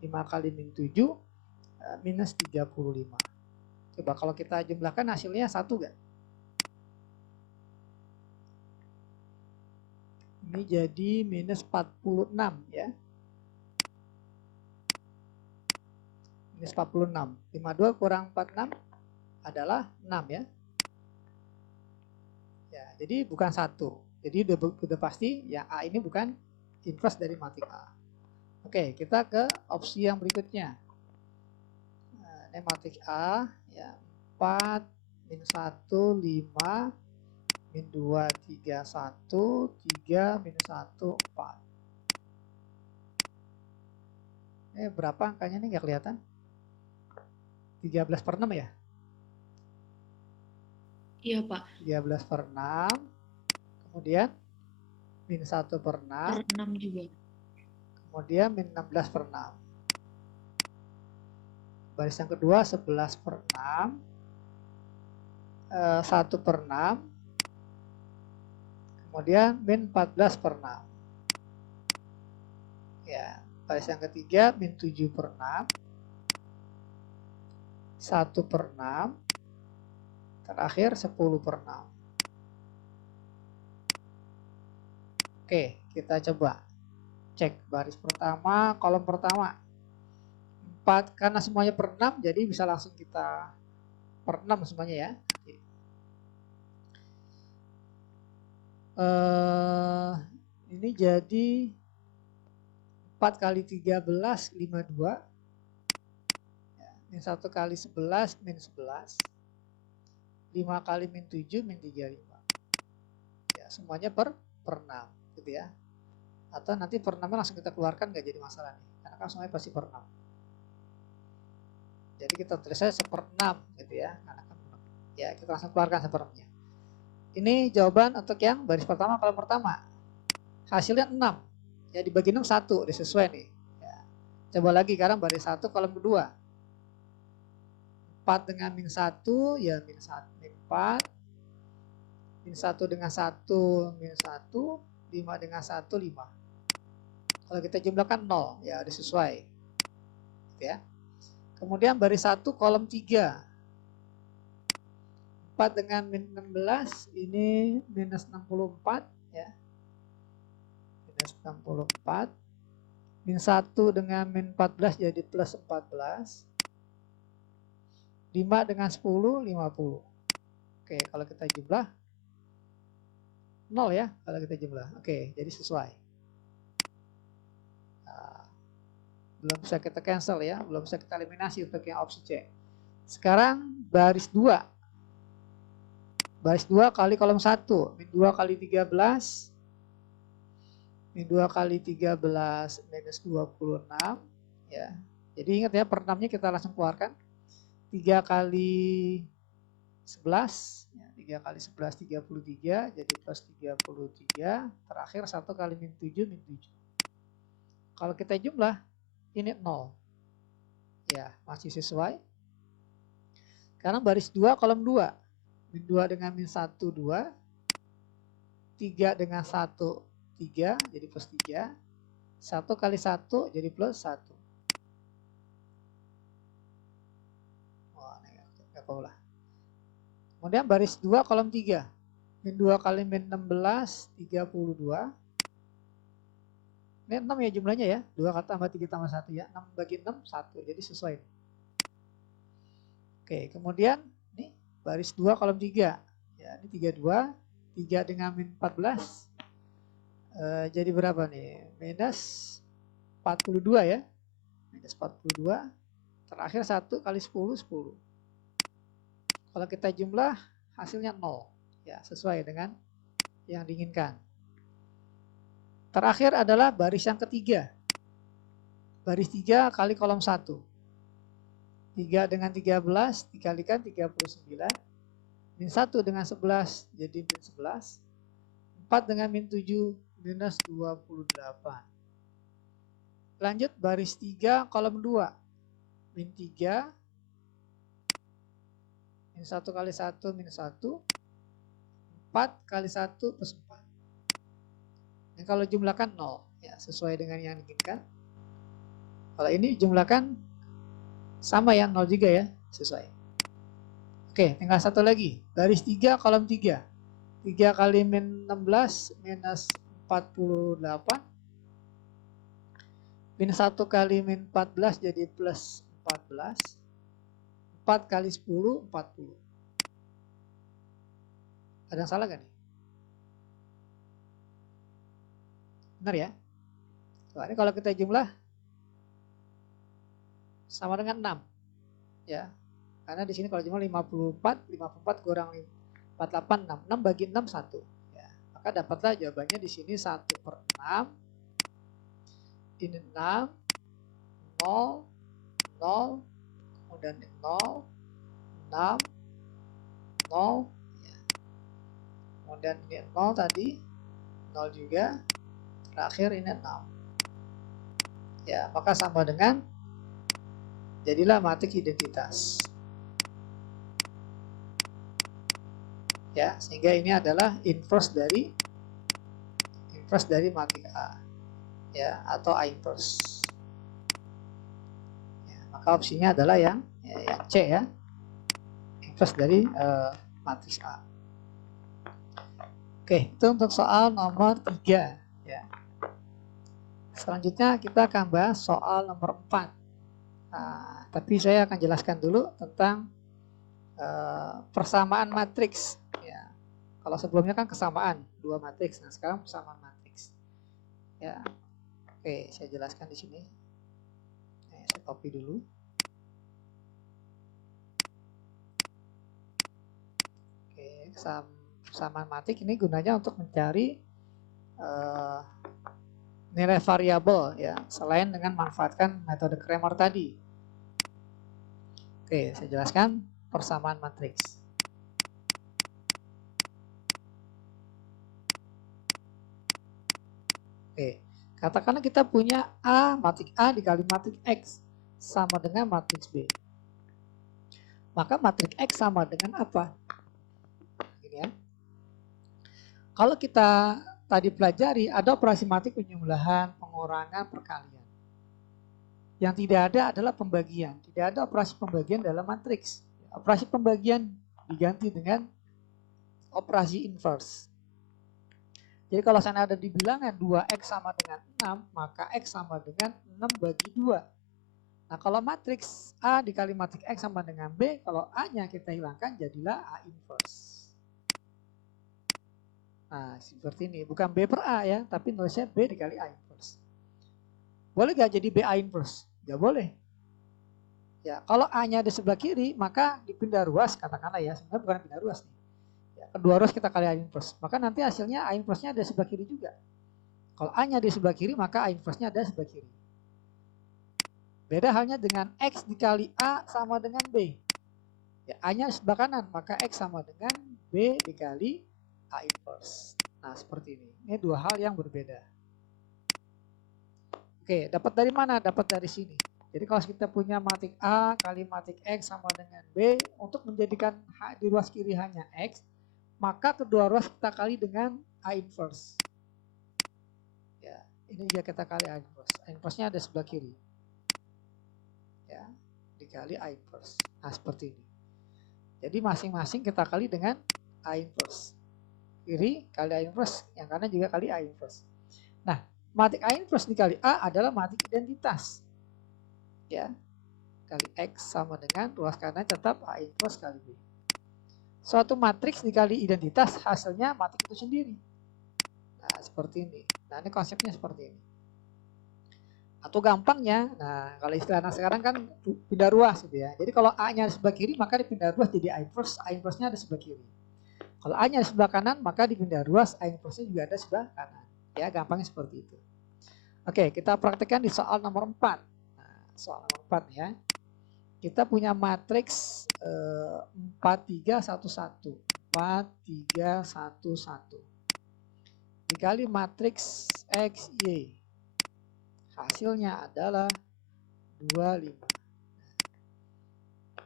5 kali min 7 minus 35. Coba kalau kita jumlahkan hasilnya 1 gak? Ini jadi minus 46 ya. Minus 46. 52 kurang 46 adalah 6 ya. Ya, jadi bukan 1. Jadi udah pasti ya A ini bukan inverse dari matriks A. Oke, kita ke opsi yang berikutnya. Nah, ini matriks A ya 4, min 1, 5, min 2, 3, 1, 3, minus 1, 4. Berapa angkanya nih nggak kelihatan? 13 per 6 ya? Iya, Pak. 13 per 6. Kemudian min 1 per 6. Per 6 juga. Kemudian min 16 per 6. Baris yang kedua 11 per 6. 1 per 6. Kemudian min 14 per 6. Ya, baris yang ketiga min 7 per 6. 1 per 6. Terakhir 10 per 6. Oke, kita coba cek baris pertama, kolom pertama 4, karena semuanya per 6 jadi bisa langsung kita per 6 semuanya ya. Ini jadi 4 kali 13 52 ya, min 1 kali 11 min 11, 5 kali min 7 min 35 ya, semuanya per 6 gitu ya. Atau nanti per 6 langsung kita keluarkan, nggak jadi masalah nih karena kan semuanya pasti per 6. Jadi kita tulis saja 1/6 gitu ya, karena kan ya kita langsung keluarkan 1/6-nya. Ini jawaban untuk yang baris pertama kolom pertama. Hasilnya 6. Ya dibagi 6 1, udah sesuai nih. Ya. Coba lagi sekarang baris 1 kolom kedua. 4 dengan min 1 ya min 1 min 4. Min 1 dengan 1 min 1, 5 dengan 1 5. Kalau kita jumlahkan 0 ya udah sesuai. Gitu ya. Kemudian baris 1 kolom 3. 4 dengan min 16 ini minus 64 ya. Minus 64. Min 1 dengan min 14 jadi plus 14. 5 dengan 10 50. Oke, kalau kita jumlah 0 ya kalau kita jumlah. Oke, jadi sesuai. Nah, belum bisa kita cancel ya, belum bisa kita eliminasi untuk yang opsi C. Sekarang baris 2. Baris 2 kali kolom 1, min 2 kali 13, min 2 kali 13 minus 26 ya. Jadi ingat ya per 6-nya kita langsung keluarkan. 3 kali 11 ya, 3 kali 11 33 jadi plus 33, terakhir 1 kali min 7 min 7. Kalau kita jumlah ini 0 ya, masih sesuai. Sekarang baris 2 kolom 2, min 2 dengan min 1 2, 3 dengan 1 3 jadi plus 3, 1 kali 1 jadi plus 1. Wah, nggak tahu lah. Kemudian baris 2 kolom 3, Min 2 kali min 16, 32. Ini 6 ya jumlahnya ya. 2 tambah 3 tambah 1 ya. 6 bagi 6, 1. Jadi sesuai. Oke, kemudian ini baris 2 kolom 3. Ya, ini 32. 3 dengan min 14. Jadi berapa nih? Minus 42 ya. Minus 42. Terakhir 1 kali 10, 10. Kalau kita jumlah hasilnya 0. Ya, sesuai dengan yang diinginkan. Terakhir adalah baris yang ketiga. Baris 3 kali kolom 1. 3 dengan 13 dikalikan 39. Min 1 dengan 11 jadi min 11. 4 dengan min 7 minus 28. Lanjut baris 3 kolom 2. Min 3. Min 1 kali 1 min 1. 4 kali 1 plus 4. Dan kalau jumlahkan 0. Ya, sesuai dengan yang diinginkan. Kalau ini jumlahkan sama ya, 0 juga ya, sesuai. Oke, tinggal satu lagi. Baris 3 kolom 3. 3 kali min 16 minus 48. Min 1 kali min 14 jadi plus 14. 4 kali 10, 40. Ada yang salah gak nih? Benar ya? Nah, ini kalau kita jumlah sama dengan 6. Ya. Karena di sini kalau jumlah 54, 54 kurang 48, 6. 6 bagi 6, 1. Ya. Maka dapatlah jawabannya di sini 1/6. Ini 6, 0, 0, kemudian 0, 6, 0. Ya. Kemudian ini 0 tadi, 0 juga. Terakhir ini 6. Ya, maka sama dengan jadilah matrik identitas. Ya, sehingga ini adalah inverse dari matrik A. Ya, atau A inverse. Ya, maka opsinya adalah yang C ya. Inverse dari matris A. Oke, itu untuk soal nomor 3 ya. Selanjutnya kita akan bahas soal nomor 4. Nah, tapi saya akan jelaskan dulu tentang persamaan matriks. Ya. Kalau sebelumnya kan kesamaan 2 matriks, nah sekarang persamaan matriks. Ya, oke, saya jelaskan di sini. Saya copy dulu. Oke, persamaan matrik ini gunanya untuk mencari nilai variabel ya, selain dengan manfaatkan metode Cramer tadi. Oke, saya jelaskan persamaan matriks. Oke, katakanlah kita punya matrik A dikali matrik X sama dengan matriks B. Maka matrik X sama dengan apa? Gini ya. Kalau kita tadi pelajari ada operasi matrik penjumlahan, pengurangan, perkalian. Yang tidak ada adalah pembagian. Tidak ada operasi pembagian dalam matriks. Operasi pembagian diganti dengan operasi inverse. Jadi kalau sana ada di bilangan 2X sama dengan 6, maka X sama dengan 6 bagi 2. Nah, kalau matriks A dikali matriks X sama dengan B, kalau A-nya kita hilangkan jadilah A inverse. Nah, seperti ini. Bukan B per A ya, tapi nulisnya B dikali A inverse. Boleh gak jadi B A inverse? Gak boleh. Ya, kalau A-nya di sebelah kiri, maka dipindah ruas, katakanlah ya, sebenarnya bukan pindah ruas nih. Ya, kedua ruas kita kali A inverse. Maka nanti hasilnya A inverse-nya ada sebelah kiri juga. Kalau A-nya di sebelah kiri, maka A inverse-nya ada sebelah kiri. Beda halnya dengan X dikali A sama dengan B. Ya, A-nya sebelah kanan, maka X sama dengan B dikali A inverse. Nah, seperti ini. Ini dua hal yang berbeda. Oke, dapat dari mana? Dapat dari sini. Jadi kalau kita punya matrik A kali matrik X sama dengan B, untuk menjadikan di ruas kiri hanya X, maka kedua ruas kita kali dengan A inverse. Ya, ini juga kita kali A inverse. A inverse-nya ada sebelah kiri. Ya, dikali A inverse. Nah, seperti ini. Jadi masing-masing kita kali dengan A inverse. kiri kali A inverse, yang kanan juga kali A inverse. Nah, matik A inverse dikali A adalah matik identitas. Ya, kali X sama dengan ruas kanan tetap A inverse kali B. Suatu matriks dikali identitas hasilnya matik itu sendiri. Nah, seperti ini. Nah, ini konsepnya seperti ini. Atau gampangnya, nah kalau istilah anak sekarang kan pindah ruas gitu ya. Jadi kalau A-nya di sebelah kiri maka dipindah ruas jadi A inverse-nya ada sebelah kiri. Kalau A-nya di sebelah kanan maka dipindah ruas A inverse-nya juga ada sebelah kanan. Ya, gampangnya seperti itu. Oke, kita praktekkan di soal nomor 4. Nah, soal nomor 4 ya. Kita punya matriks 4, 3, 1, 1. 4, 3, 1, 1. Dikali matriks X, Y. Hasilnya adalah 25.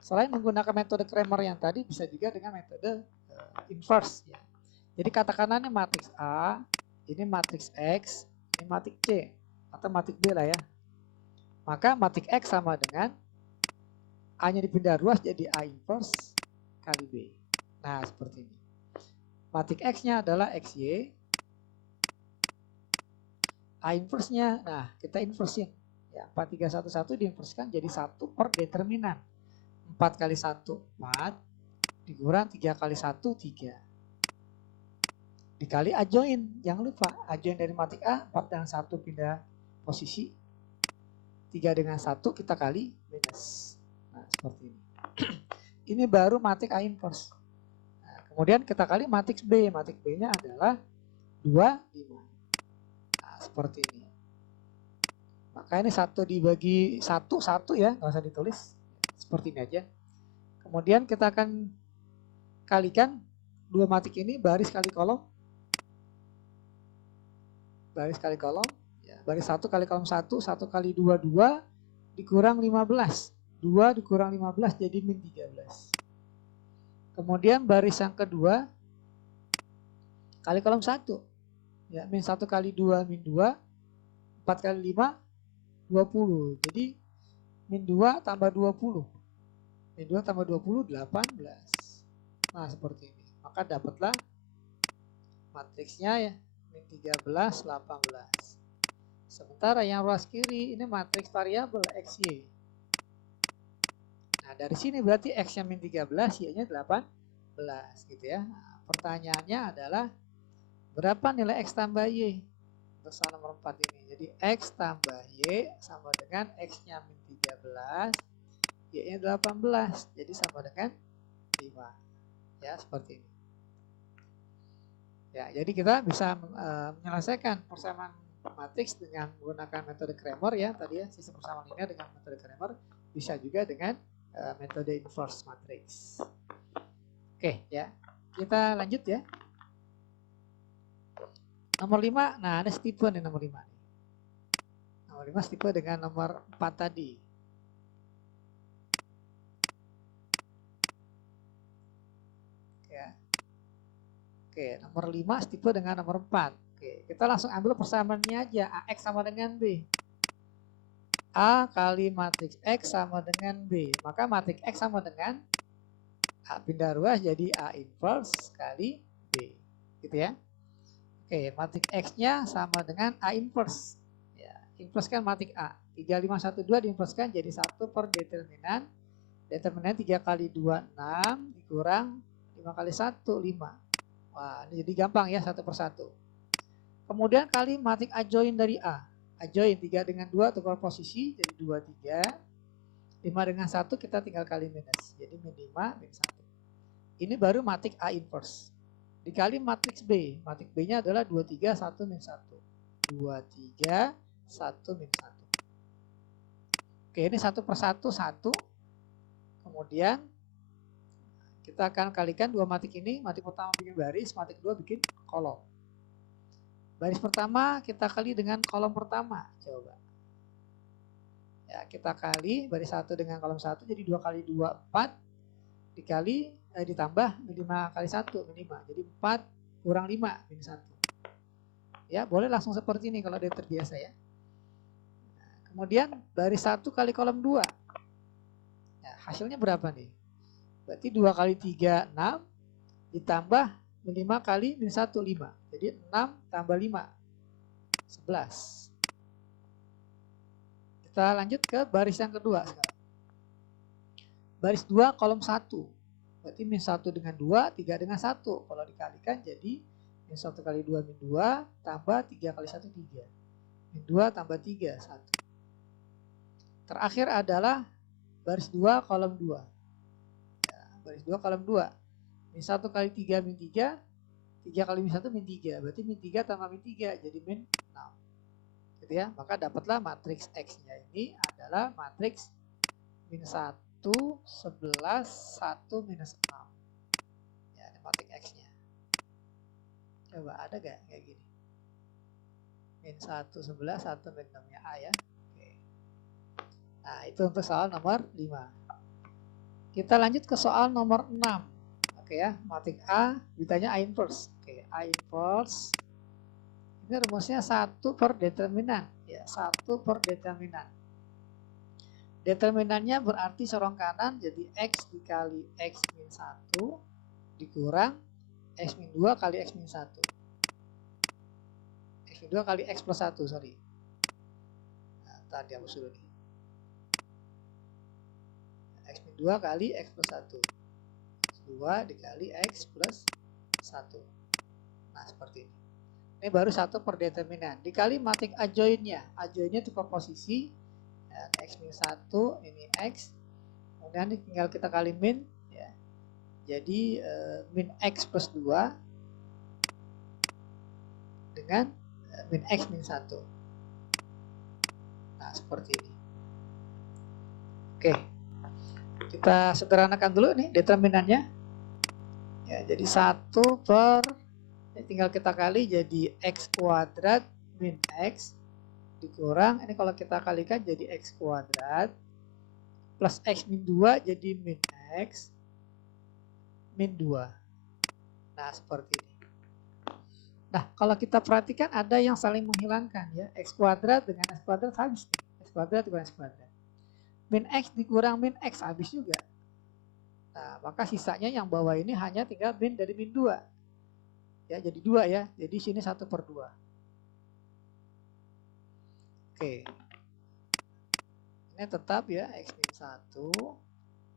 Selain menggunakan metode Cramer yang tadi, bisa juga dengan metode inverse. Ya. Jadi katakanlah ini matriks A, ini matriks X, ini matriks C, atau matriks B lah ya. Maka matriks X sama dengan A-nya dipindah ruas jadi A inverse kali B. Nah, seperti ini. Matriks X-nya adalah XY. A inverse-nya, nah kita inversin. Ya, 4, 3, 1, 1 diinverskan jadi 1 per determinan. 4 kali 1, 4. Dikurang 3 kali 1, 3. Dikali adjoin. Jangan lupa, adjoin dari matriks A, 4 dengan 1 pindah posisi. 3 dengan 1 kita kali minus. Nah, seperti ini. Ini baru matriks A inverse. Nah, kemudian kita kali matriks B. Matriks B-nya adalah 2, 5. Nah, seperti ini. Maka ini 1 dibagi 1, 1 ya, nggak usah ditulis. Seperti ini aja. Kemudian kita akan kalikan 2 matriks ini baris kali kolom. Baris kali kolom. Ya, baris 1 kali kolom 1, 1 kali 2, 2 dikurang 15. 2 dikurang 15 jadi min 13. Kemudian baris yang kedua kali kolom 1. Ya, min 1 kali 2 min 2. 4 kali 5 20. Jadi min 2 tambah 20. Min 2 tambah 20 18. Nah, seperti ini. Maka dapatlah matriksnya ya min 13 18. Sementara yang ruas kiri ini matriks variabel XY. Nah, dari sini berarti X-nya min 13, Y-nya 18 gitu ya. Nah, pertanyaannya adalah berapa nilai X tambah Y untuk soal nomor 4 ini. Jadi X tambah Y sama dengan X-nya min 13, Y-nya 18. Jadi sama dengan 5. Ya, seperti ini. Ya, jadi kita bisa menyelesaikan persamaan matriks dengan menggunakan metode Cramer ya tadi ya, sistem persamaan linear dengan metode Cramer, bisa juga dengan metode inverse matrix. Oke ya, kita lanjut ya. Nomor 5, nah ada setipe nih nomor 5 nih. Nomor 5 setipe dengan nomor 4 tadi. Ya. Oke, nomor 5 setipe dengan nomor 4. Oke, kita langsung ambil persamaannya aja. AX sama dengan B. A kali matriks X sama dengan B. Maka matriks X sama dengan A pindah ruas jadi A inverse kali B. Gitu ya. Oke, matriks X-nya sama dengan A inverse. Ya, inverse kan matriks A. 3, 5, 1, 2 diinverskan jadi 1 per determinan. Determinan 3 kali 2, 6 dikurang 5 kali 1, 5. Wah, ini jadi gampang ya, 1 per 1. Kemudian kali matriks adjoin dari A. Adjoin 3 dengan 2 tukar posisi jadi 2, 3. 5 dengan 1 kita tinggal kali minus. Jadi min 5, min 1. Ini baru matriks A inverse. Dikali matriks B. Matriks B-nya adalah 2, 3, 1, min 1. 2, 3, 1, min 1. Oke, ini 1 per 1, 1. Kemudian kita akan kalikan 2 matriks ini. Matriks pertama bikin baris, matriks kedua bikin kolom. Baris pertama kita kali dengan kolom pertama. Coba. Ya, kita kali baris 1 dengan kolom 1 jadi 2 kali 2, 4. Dikali, ditambah min 5 kali 1, min 5. Jadi 4 kurang 5, min 1. Ya, boleh langsung seperti ini kalau dia terbiasa ya. Nah, kemudian baris 1 kali kolom 2. Ya, hasilnya berapa nih? Berarti 2 kali 3, 6. Ditambah min 5 kali min 1, 5. Jadi 6 tambah 5, 11. Kita lanjut ke baris yang kedua sekarang. Baris 2 kolom 1. Berarti min 1 dengan 2, 3 dengan 1. Kalau dikalikan jadi min 1 kali 2 min 2 tambah 3 kali 1 3. Min 2 tambah 3 1. Terakhir adalah baris 2 kolom 2. Ya, baris 2 kolom 2. Min 1 kali 3 min 3, 3 kali min 1 min 3. Berarti min 3 tambah min 3 jadi min 6. Gitu ya. Maka dapatlah matriks X-nya ini adalah matriks min 1, 11, 1, minus 6. Ya, ini matriks X-nya. Coba ada gak kayak gini? Min 1, 11, 1, min 6 nya A ya. Oke. Nah, itu untuk soal nomor 5. Kita lanjut ke soal nomor 6. Oke ya, matriks A ditanya A inverse. Oke, A inverse. Ini rumusnya 1 per determinan. Ya, 1 per determinan. Determinannya berarti sorong kanan jadi X dikali X min 1 dikurang X min 2 kali X min 1. X min 2 kali X plus 1, sorry. Nah, tadi hapus dulu nih. X min 2 kali X plus 1. X 2 dikali X plus 1. Nah, seperti ini. Ini baru 1 per determinan. Dikali matriks adjoinnya. Adjoinnya itu per posisi. Dan X min 1 ini X. Kemudian ini tinggal kita kali min. Ya. Jadi min X plus 2 dengan min X min 1. Nah, seperti ini. Oke. Kita sederhanakan dulu nih determinannya. Ya, jadi 1 per, ini tinggal kita kali jadi X kuadrat min X dikurang, ini kalau kita kalikan jadi X kuadrat plus X min 2 jadi min X min 2. Nah, seperti ini. Nah, kalau kita perhatikan ada yang saling menghilangkan ya. X kuadrat dengan X kuadrat habis nih. X kuadrat dikurang X kuadrat. Min X dikurang min X habis juga. Nah, maka sisanya yang bawah ini hanya tinggal min dari min 2. Ya, jadi 2 ya. Jadi sini 1 per 2. Oke. Ini tetap ya X min 1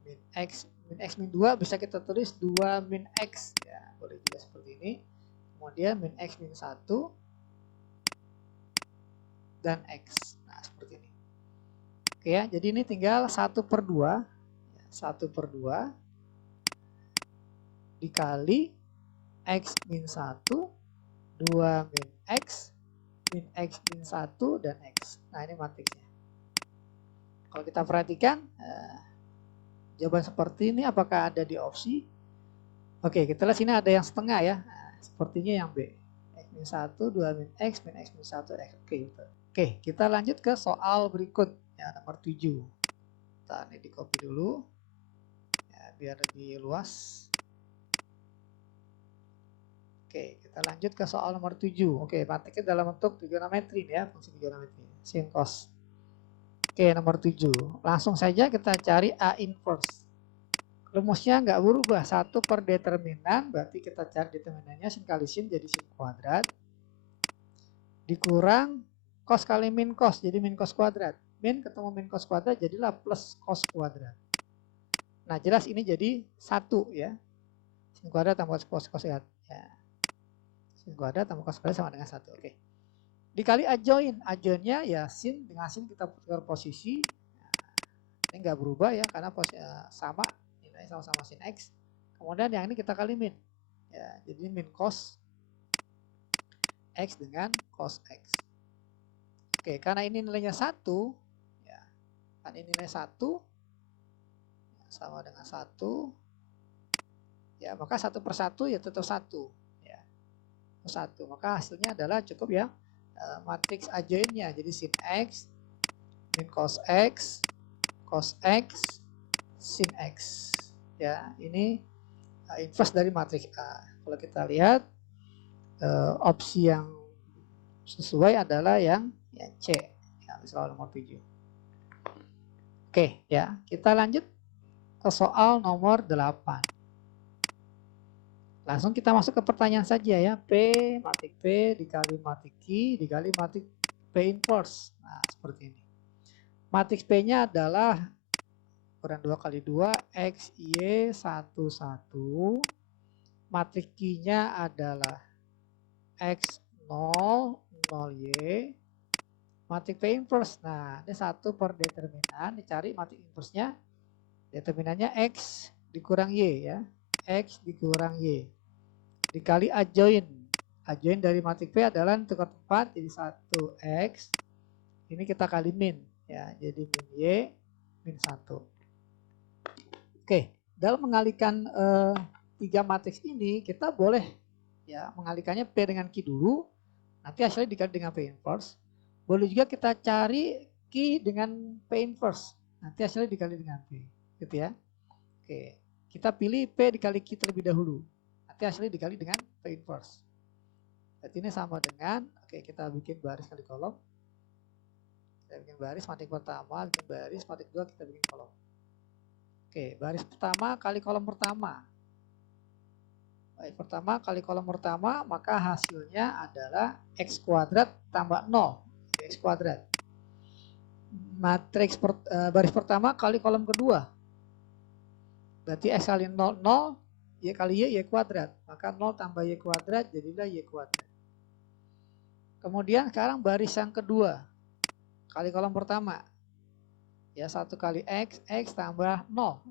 min X min 2 bisa kita tulis 2 min X ya, boleh juga seperti ini. Kemudian min X min 1 dan X. Nah, seperti ini. Oke ya, jadi ini tinggal 1 per 2. 1 per 2 dikali X min 1, 2 min X min 1 dan X. Nah, ini matriksnya. Kalau kita perhatikan, jawaban seperti ini apakah ada di opsi? Oke, kita lihat sini ada yang setengah ya. Nah, sepertinya yang B. X min 1, 2 min X min 1 X. Oke, kita lanjut ke soal berikut. Ya, nomor 7. Nah, ini di copy dulu. Ya, biar lebih luas. Oke, kita lanjut ke soal nomor 7. Oke, matriknya dalam bentuk trigonometri ya, fungsi trigonometri. Sin cos. Oke, nomor 7. Langsung saja kita cari A inverse. Rumusnya nggak berubah. 1 per determinan, berarti kita cari determinannya sin kali sin jadi sin kuadrat. Dikurang cos kali min cos, jadi min cos kuadrat. Min ketemu min cos kuadrat, jadilah plus cos kuadrat. Nah, jelas ini jadi 1 ya. Sin kuadrat tambah cos kuadrat. Ya. Sin kuadrat tambah cos kuadrat sama dengan 1. Oke. Dikali adjoin. Adjoinnya ya sin dengan sin kita putar posisi. Nah, ini nggak berubah ya karena sama nilai sama-sama sin X. Kemudian yang ini kita kali min. Ya, jadi min cos X dengan cos X. Oke, karena ini nilainya 1 ya. Kan ini nilai 1 ya, sama dengan 1. Ya, maka 1 per 1 ya tetap 1 ya. 1. Maka hasilnya adalah cukup ya matriks adjoinnya. Jadi sin X min cos X sin X. Ya, ini inverse dari matriks A. Kalau kita lihat opsi yang sesuai adalah yang C. Ya, soal nomor 7. Oke, ya. Kita lanjut ke soal nomor 8. Langsung kita masuk ke pertanyaan saja ya. P matik P dikali matik Q dikali matik P inverse. Nah, seperti ini. Matriks P-nya adalah ukuran 2 kali 2 X, Y, 1, 1. Matriks Q-nya adalah X, 0, 0, Y. Matriks P inverse. Nah, ini 1 per determinan. Dicari matriks inverse-nya. Determinannya X dikurang Y ya. X dikurang Y. Dikali adjoin. Adjoin dari matriks P adalah tukar tempat jadi 1X. Ini kita kali min ya, jadi min Y min 1. Oke, dalam mengalihkan 3 matriks ini kita boleh ya mengalihkannya P dengan Q dulu, nanti hasilnya dikali dengan P inverse. Boleh juga kita cari Q dengan P inverse, nanti hasilnya dikali dengan P, gitu ya. Oke, kita pilih P dikali Q terlebih dahulu, nanti hasilnya dikali dengan P inverse. Berarti ini sama dengan, oke kita bikin baris kali kolom. Kita bikin baris matik pertama, bikin baris matik kedua, kita bikin kolom. Oke, baris pertama kali kolom pertama. Baris pertama kali kolom pertama, maka hasilnya adalah X kuadrat tambah 0. X kuadrat. Matriks baris pertama kali kolom kedua. Berarti X kali 0, 0. Y kali Y, Y kuadrat. Maka 0 tambah Y kuadrat jadilah Y kuadrat. Kemudian sekarang baris yang kedua. Kali kolom pertama ya, 1 kali X tambah 0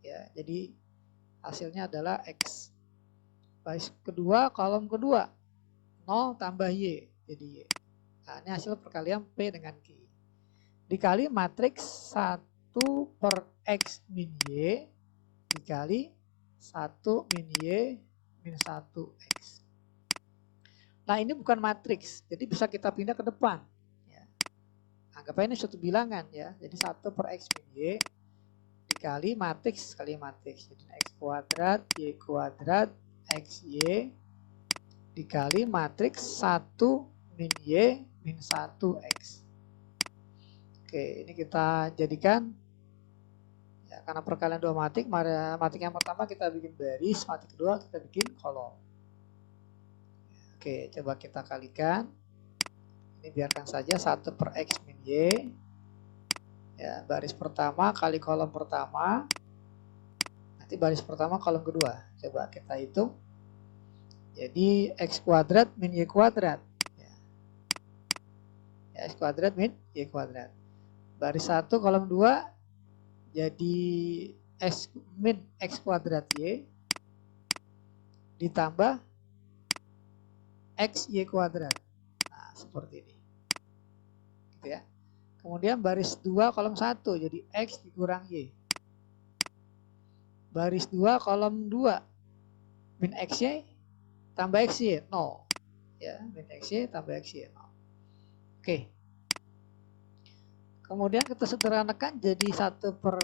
ya, jadi hasilnya adalah X. Baris kedua kolom kedua 0 tambah Y jadi Y. Nah, ini hasil perkalian P dengan Q dikali matriks 1 per X min Y dikali 1 min Y min 1X. Nah, ini bukan matriks, jadi bisa kita pindah ke depan. Anggap aja ini suatu bilangan ya. Jadi 1 per X min Y dikali matriks kali matriks. Jadi X kuadrat Y kuadrat XY dikali matriks 1 min Y min 1X. Oke, ini kita jadikan ya, karena perkalian dua matik, matik yang pertama kita bikin baris, matik kedua kita bikin kolom. Oke, coba kita kalikan. Ini biarkan saja 1 per X min Y ya, baris pertama kali kolom pertama, nanti baris pertama kolom kedua. Coba kita hitung, jadi X kuadrat min Y kuadrat ya. X kuadrat min Y kuadrat. Baris 1 kolom 2 jadi X min X kuadrat Y ditambah X Y kuadrat. Nah, seperti ini gitu ya. Kemudian baris 2 kolom 1 jadi X dikurang Y. Baris 2 kolom 2 min XY tambah XY 0 ya, min XY tambah XY 0. Oke. Kemudian kita sederhanakan jadi 1 per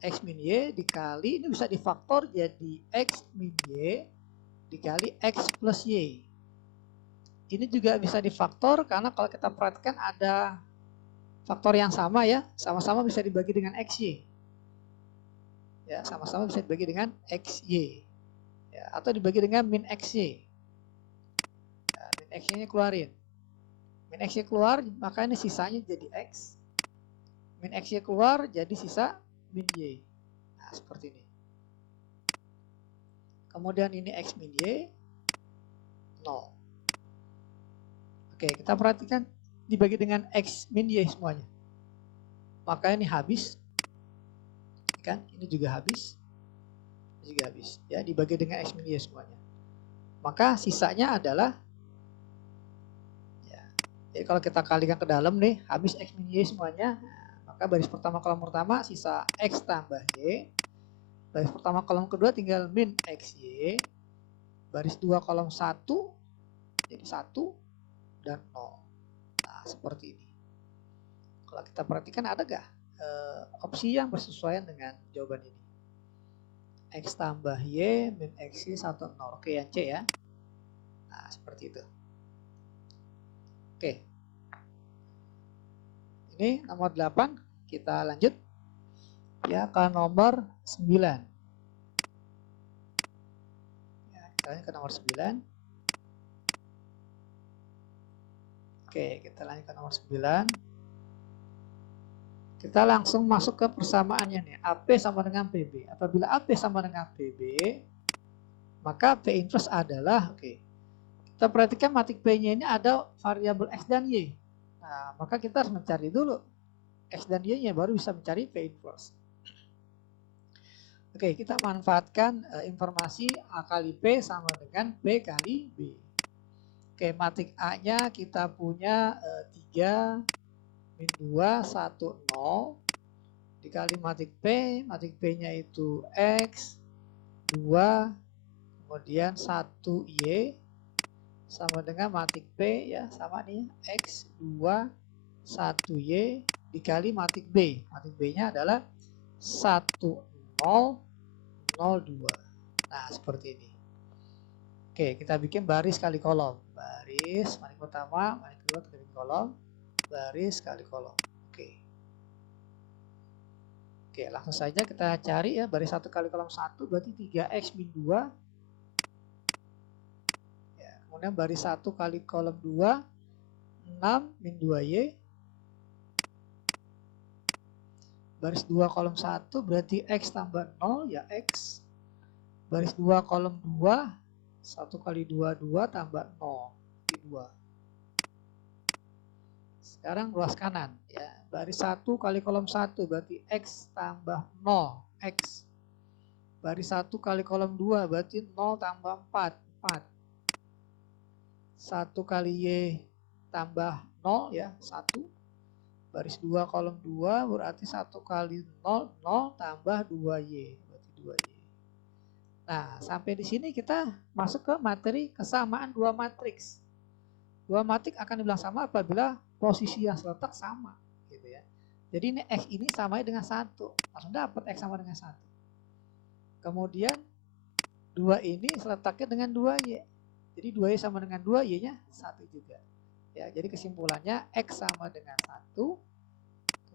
X min Y dikali, ini bisa difaktor jadi X min Y dikali X plus Y. Ini juga bisa difaktor karena kalau kita perhatikan ada faktor yang sama ya, sama-sama bisa dibagi dengan XY. Ya, sama-sama bisa dibagi dengan XY. Ya, atau dibagi dengan min XY. Ya, min XY-nya keluarin. Min XY keluar, maka ini sisanya jadi X. Min XY keluar, jadi sisa min Y. Nah, seperti ini. Kemudian ini X min Y, 0. Oke, kita perhatikan dibagi dengan X min Y semuanya. Maka ini habis. Kan? Ini juga habis. Ini juga habis. Ya, dibagi dengan X min Y semuanya. Maka sisanya adalah ya. Jadi kalau kita kalikan ke dalam nih, habis X min Y semuanya. Nah, maka baris pertama kolom pertama sisa X tambah Y. Baris pertama kolom kedua tinggal min XY. Baris 2 kolom 1 jadi 1 dan 0. Nah, seperti ini. Kalau kita perhatikan ada gak opsi yang bersesuaian dengan jawaban ini? X tambah Y min XY 1, 0. Oke, yang C ya. Nah, seperti itu. Oke. Ini nomor 8. Kita lanjut. Ya, ke nomor 9. Ya, kita Kita lanjut ke nomor 9. Oke, kita lanjut ke nomor 9. Kita langsung masuk ke persamaannya nih. AP sama dengan PB. Apabila AP sama dengan PB, maka P inverse adalah, kita perhatikan matik P-nya ini ada variabel X dan Y. Nah, maka kita harus mencari dulu X dan Y-nya, baru bisa mencari P inverse. Oke, kita manfaatkan informasi A kali P sama dengan P kali B. Oke, matik A-nya kita punya 3 min 2, 1, 0 dikali matik P-nya itu X, 2, kemudian 1Y sama dengan matik P ya, sama nih X, 2, 1Y dikali matik B. Matik B-nya adalah 1, 0, 0, 2. Nah, seperti ini. Oke, kita bikin baris kali kolom. Baris, matik pertama, matik kedua, kali kolom, baris kali kolom. Oke, langsung saja kita cari ya. Baris 1 kali kolom 1 berarti 3X min 2. Ya, kemudian baris 1 kali kolom 2, 6 min 2Y. Baris 2 kolom 1 berarti X tambah 0 ya X. Baris 2 kolom 2, 1 kali 2, 2 tambah 0, 2. Sekarang ruas kanan ya. Baris 1 kali kolom 1 berarti X tambah 0, X. Baris 1 kali kolom 2 berarti 0 tambah 4, 4. 1 kali Y tambah 0 ya, 1. Baris 2 kolom 2 berarti 1 kali 0, 0 tambah 2Y, berarti 2Y. Nah, sampai di sini kita masuk ke materi kesamaan dua matriks. Dua matriks akan dibilang sama apabila posisi yang terletak sama, gitu ya. Jadi ini X ini sama dengan 1, langsung dapat X sama dengan 1. Kemudian 2 ini letaknya dengan 2Y. Jadi 2Y sama dengan 2, Y-nya 1 juga. Ya, jadi kesimpulannya X sama dengan 1,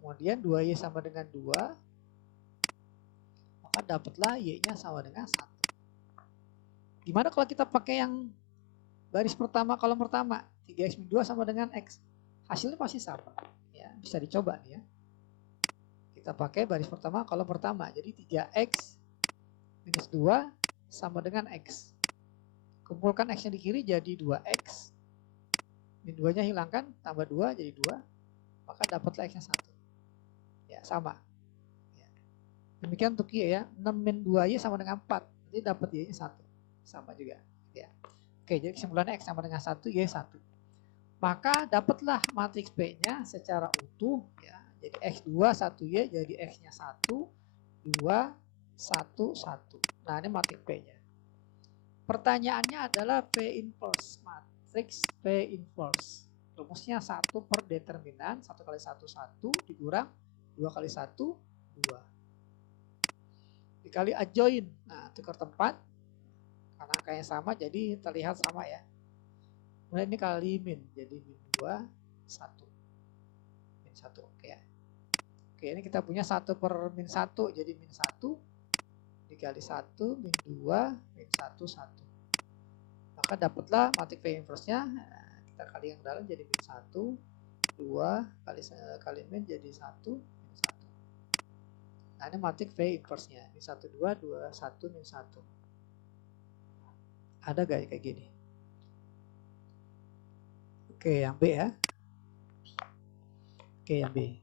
kemudian 2Y sama dengan 2, maka dapatlah Y-nya sama dengan 1. Gimana kalau kita pakai yang baris pertama, kolom pertama, 3X min 2 sama dengan X? Hasilnya pasti sama. Ya, bisa dicoba nih ya. Kita pakai baris pertama, kolom pertama. Jadi 3X minus 2 sama dengan X. Kumpulkan X-nya di kiri jadi 2X. Min 2-nya hilangkan, tambah 2 jadi 2. Maka dapatlah X-nya 1. Ya, sama. Ya. Demikian untuk Y ya. 6 min 2Y sama dengan 4. Jadi dapat Y-nya 1. Sama juga. Ya. Oke, jadi kesimpulannya X sama dengan 1, Y 1. Maka dapatlah matriks P-nya secara utuh. Ya. Jadi X2, 1Y jadi X-nya 1, 2, 1, 1. Nah, ini matriks P-nya. Pertanyaannya adalah P inverse, matriks P inverse. Rumusnya 1 per determinan, 1 kali 1, 1, dikurang 2 kali 1, 2. Dikali adjoin, nah tukar tempat, karena angkanya sama jadi terlihat sama ya. Kemudian ini kali min, jadi min 2, 1. Min 1, oke ya. Oke, ini kita punya 1 per min 1, jadi min 1. Dikali 1, min 2, min 1, 1. Maka dapatlah matriks P inverse-nya. Nah, kita kali yang dalam jadi min 1, 2, kali min jadi 1, min 1. Nah, ini matriks P inverse-nya. Min 1, 2, 2, 1, min 1. Ada gak kayak gini? Oke, yang B ya. Oke, yang B.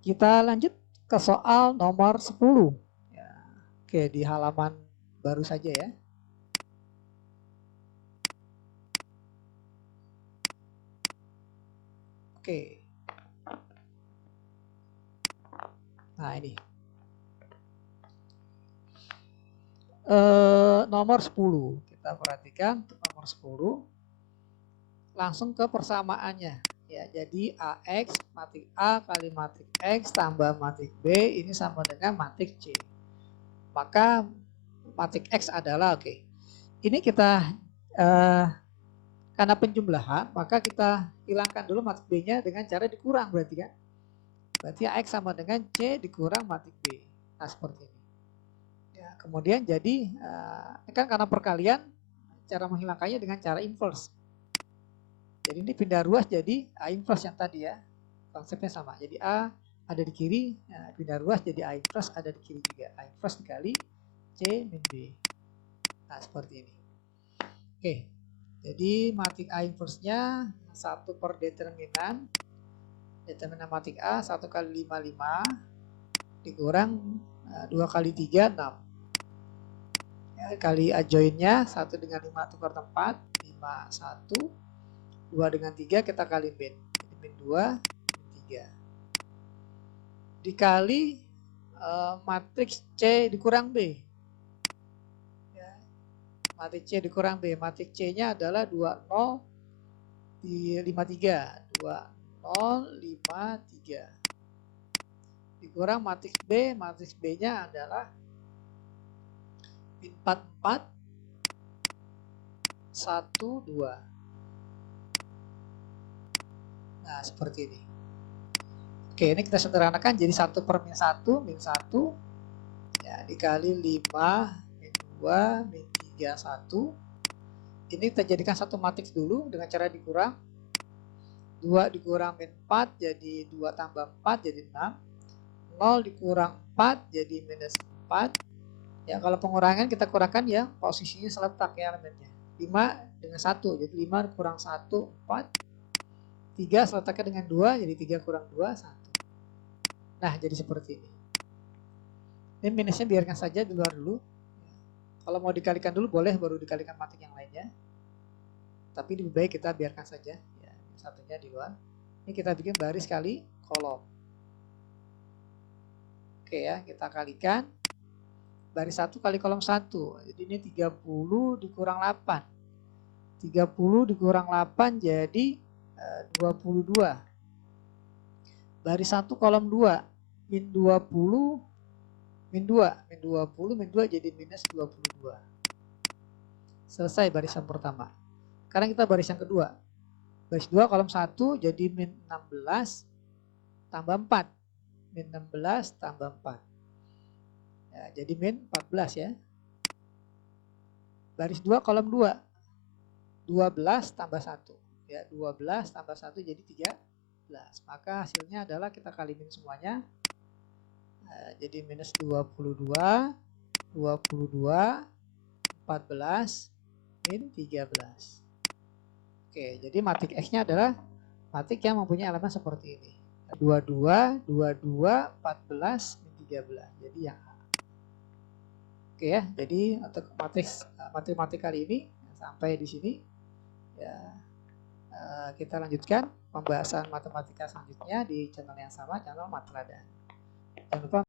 Kita lanjut ke soal nomor 10. Ya. Oke, di halaman baru saja ya. Oke. Nah, ini. Nomor 10. Kita perhatikan untuk nomor 10. Langsung ke persamaannya. Ya, jadi AX matriks A kali matriks X tambah matriks B ini sama dengan matriks C. Maka matriks X adalah ini kita karena penjumlahan, maka kita hilangkan dulu matriks B-nya dengan cara dikurang berarti kan. Berarti AX sama dengan C dikurang matriks B. Nah, seperti ini. Ya, kemudian jadi kan karena perkalian, cara menghilangkannya dengan cara inverse. Jadi ini pindah ruas jadi A inverse yang tadi ya, konsepnya sama. Jadi A ada di kiri, pindah ruas jadi A inverse ada di kiri juga. A inverse dikali C min B. Nah seperti ini. Oke, jadi matik A inverse-nya 1 per determinan matik A 1 kali 55 dikurang 2 kali 3 6 ya, kali adjoinnya 1 dengan 5 tukar tempat 5 1 2 dengan 3 kita kali min, jadi min 2 min 3 dikali matriks C dikurang B ya, matriks C dikurang B, matriks C nya adalah 20 di 53 2053 dikurang matriks B nya adalah min 44 1 2. Nah seperti ini. Oke, ini kita sederhanakan jadi 1 per min 1 ya, dikali 5 min 2 min 3 1. Ini kita jadikan satu matriks dulu dengan cara dikurang. 2 dikurang min 4 jadi 2 tambah 4 jadi 6. 0 dikurang 4 jadi minus 4. Ya kalau pengurangan kita kurangkan ya posisinya seletak ya elemennya. 5 dengan 1 jadi 5 kurang 1 4. 3 seletaknya dengan 2 jadi 3 kurang 2 1. Nah jadi seperti ini. Ini minusnya biarkan saja di luar dulu. Kalau mau dikalikan dulu boleh baru dikalikan matik yang lainnya. Tapi lebih baik kita biarkan saja ya, satunya di luar. Ini kita bikin baris kali kolom. Oke ya, kita kalikan baris 1 kali kolom 1. Jadi ini 30 dikurang 8. 30 dikurang 8 jadi 22. Baris 1 kolom 2 min 20 min 2 jadi minus 22. Selesai barisan pertama. Sekarang kita baris yang kedua. Baris 2 kolom 1 jadi min 16 tambah 4. Min 16 tambah 4. Ya, jadi min 14 ya. Baris 2 kolom 2. 12 tambah 1. Ya, 12 tambah 1 jadi 13. Maka hasilnya adalah kita kali min semuanya. Jadi minus 22, 22, 14, min 13. Oke, jadi matik X-nya adalah matik yang mempunyai elemen seperti ini. 22, 22, 14, min 13. Jadi yang A. Oke ya, jadi untuk matriks matematik kali ini sampai di sini. Ya, kita lanjutkan pembahasan matematika selanjutnya di channel yang sama, channel Matlada. Jangan lupa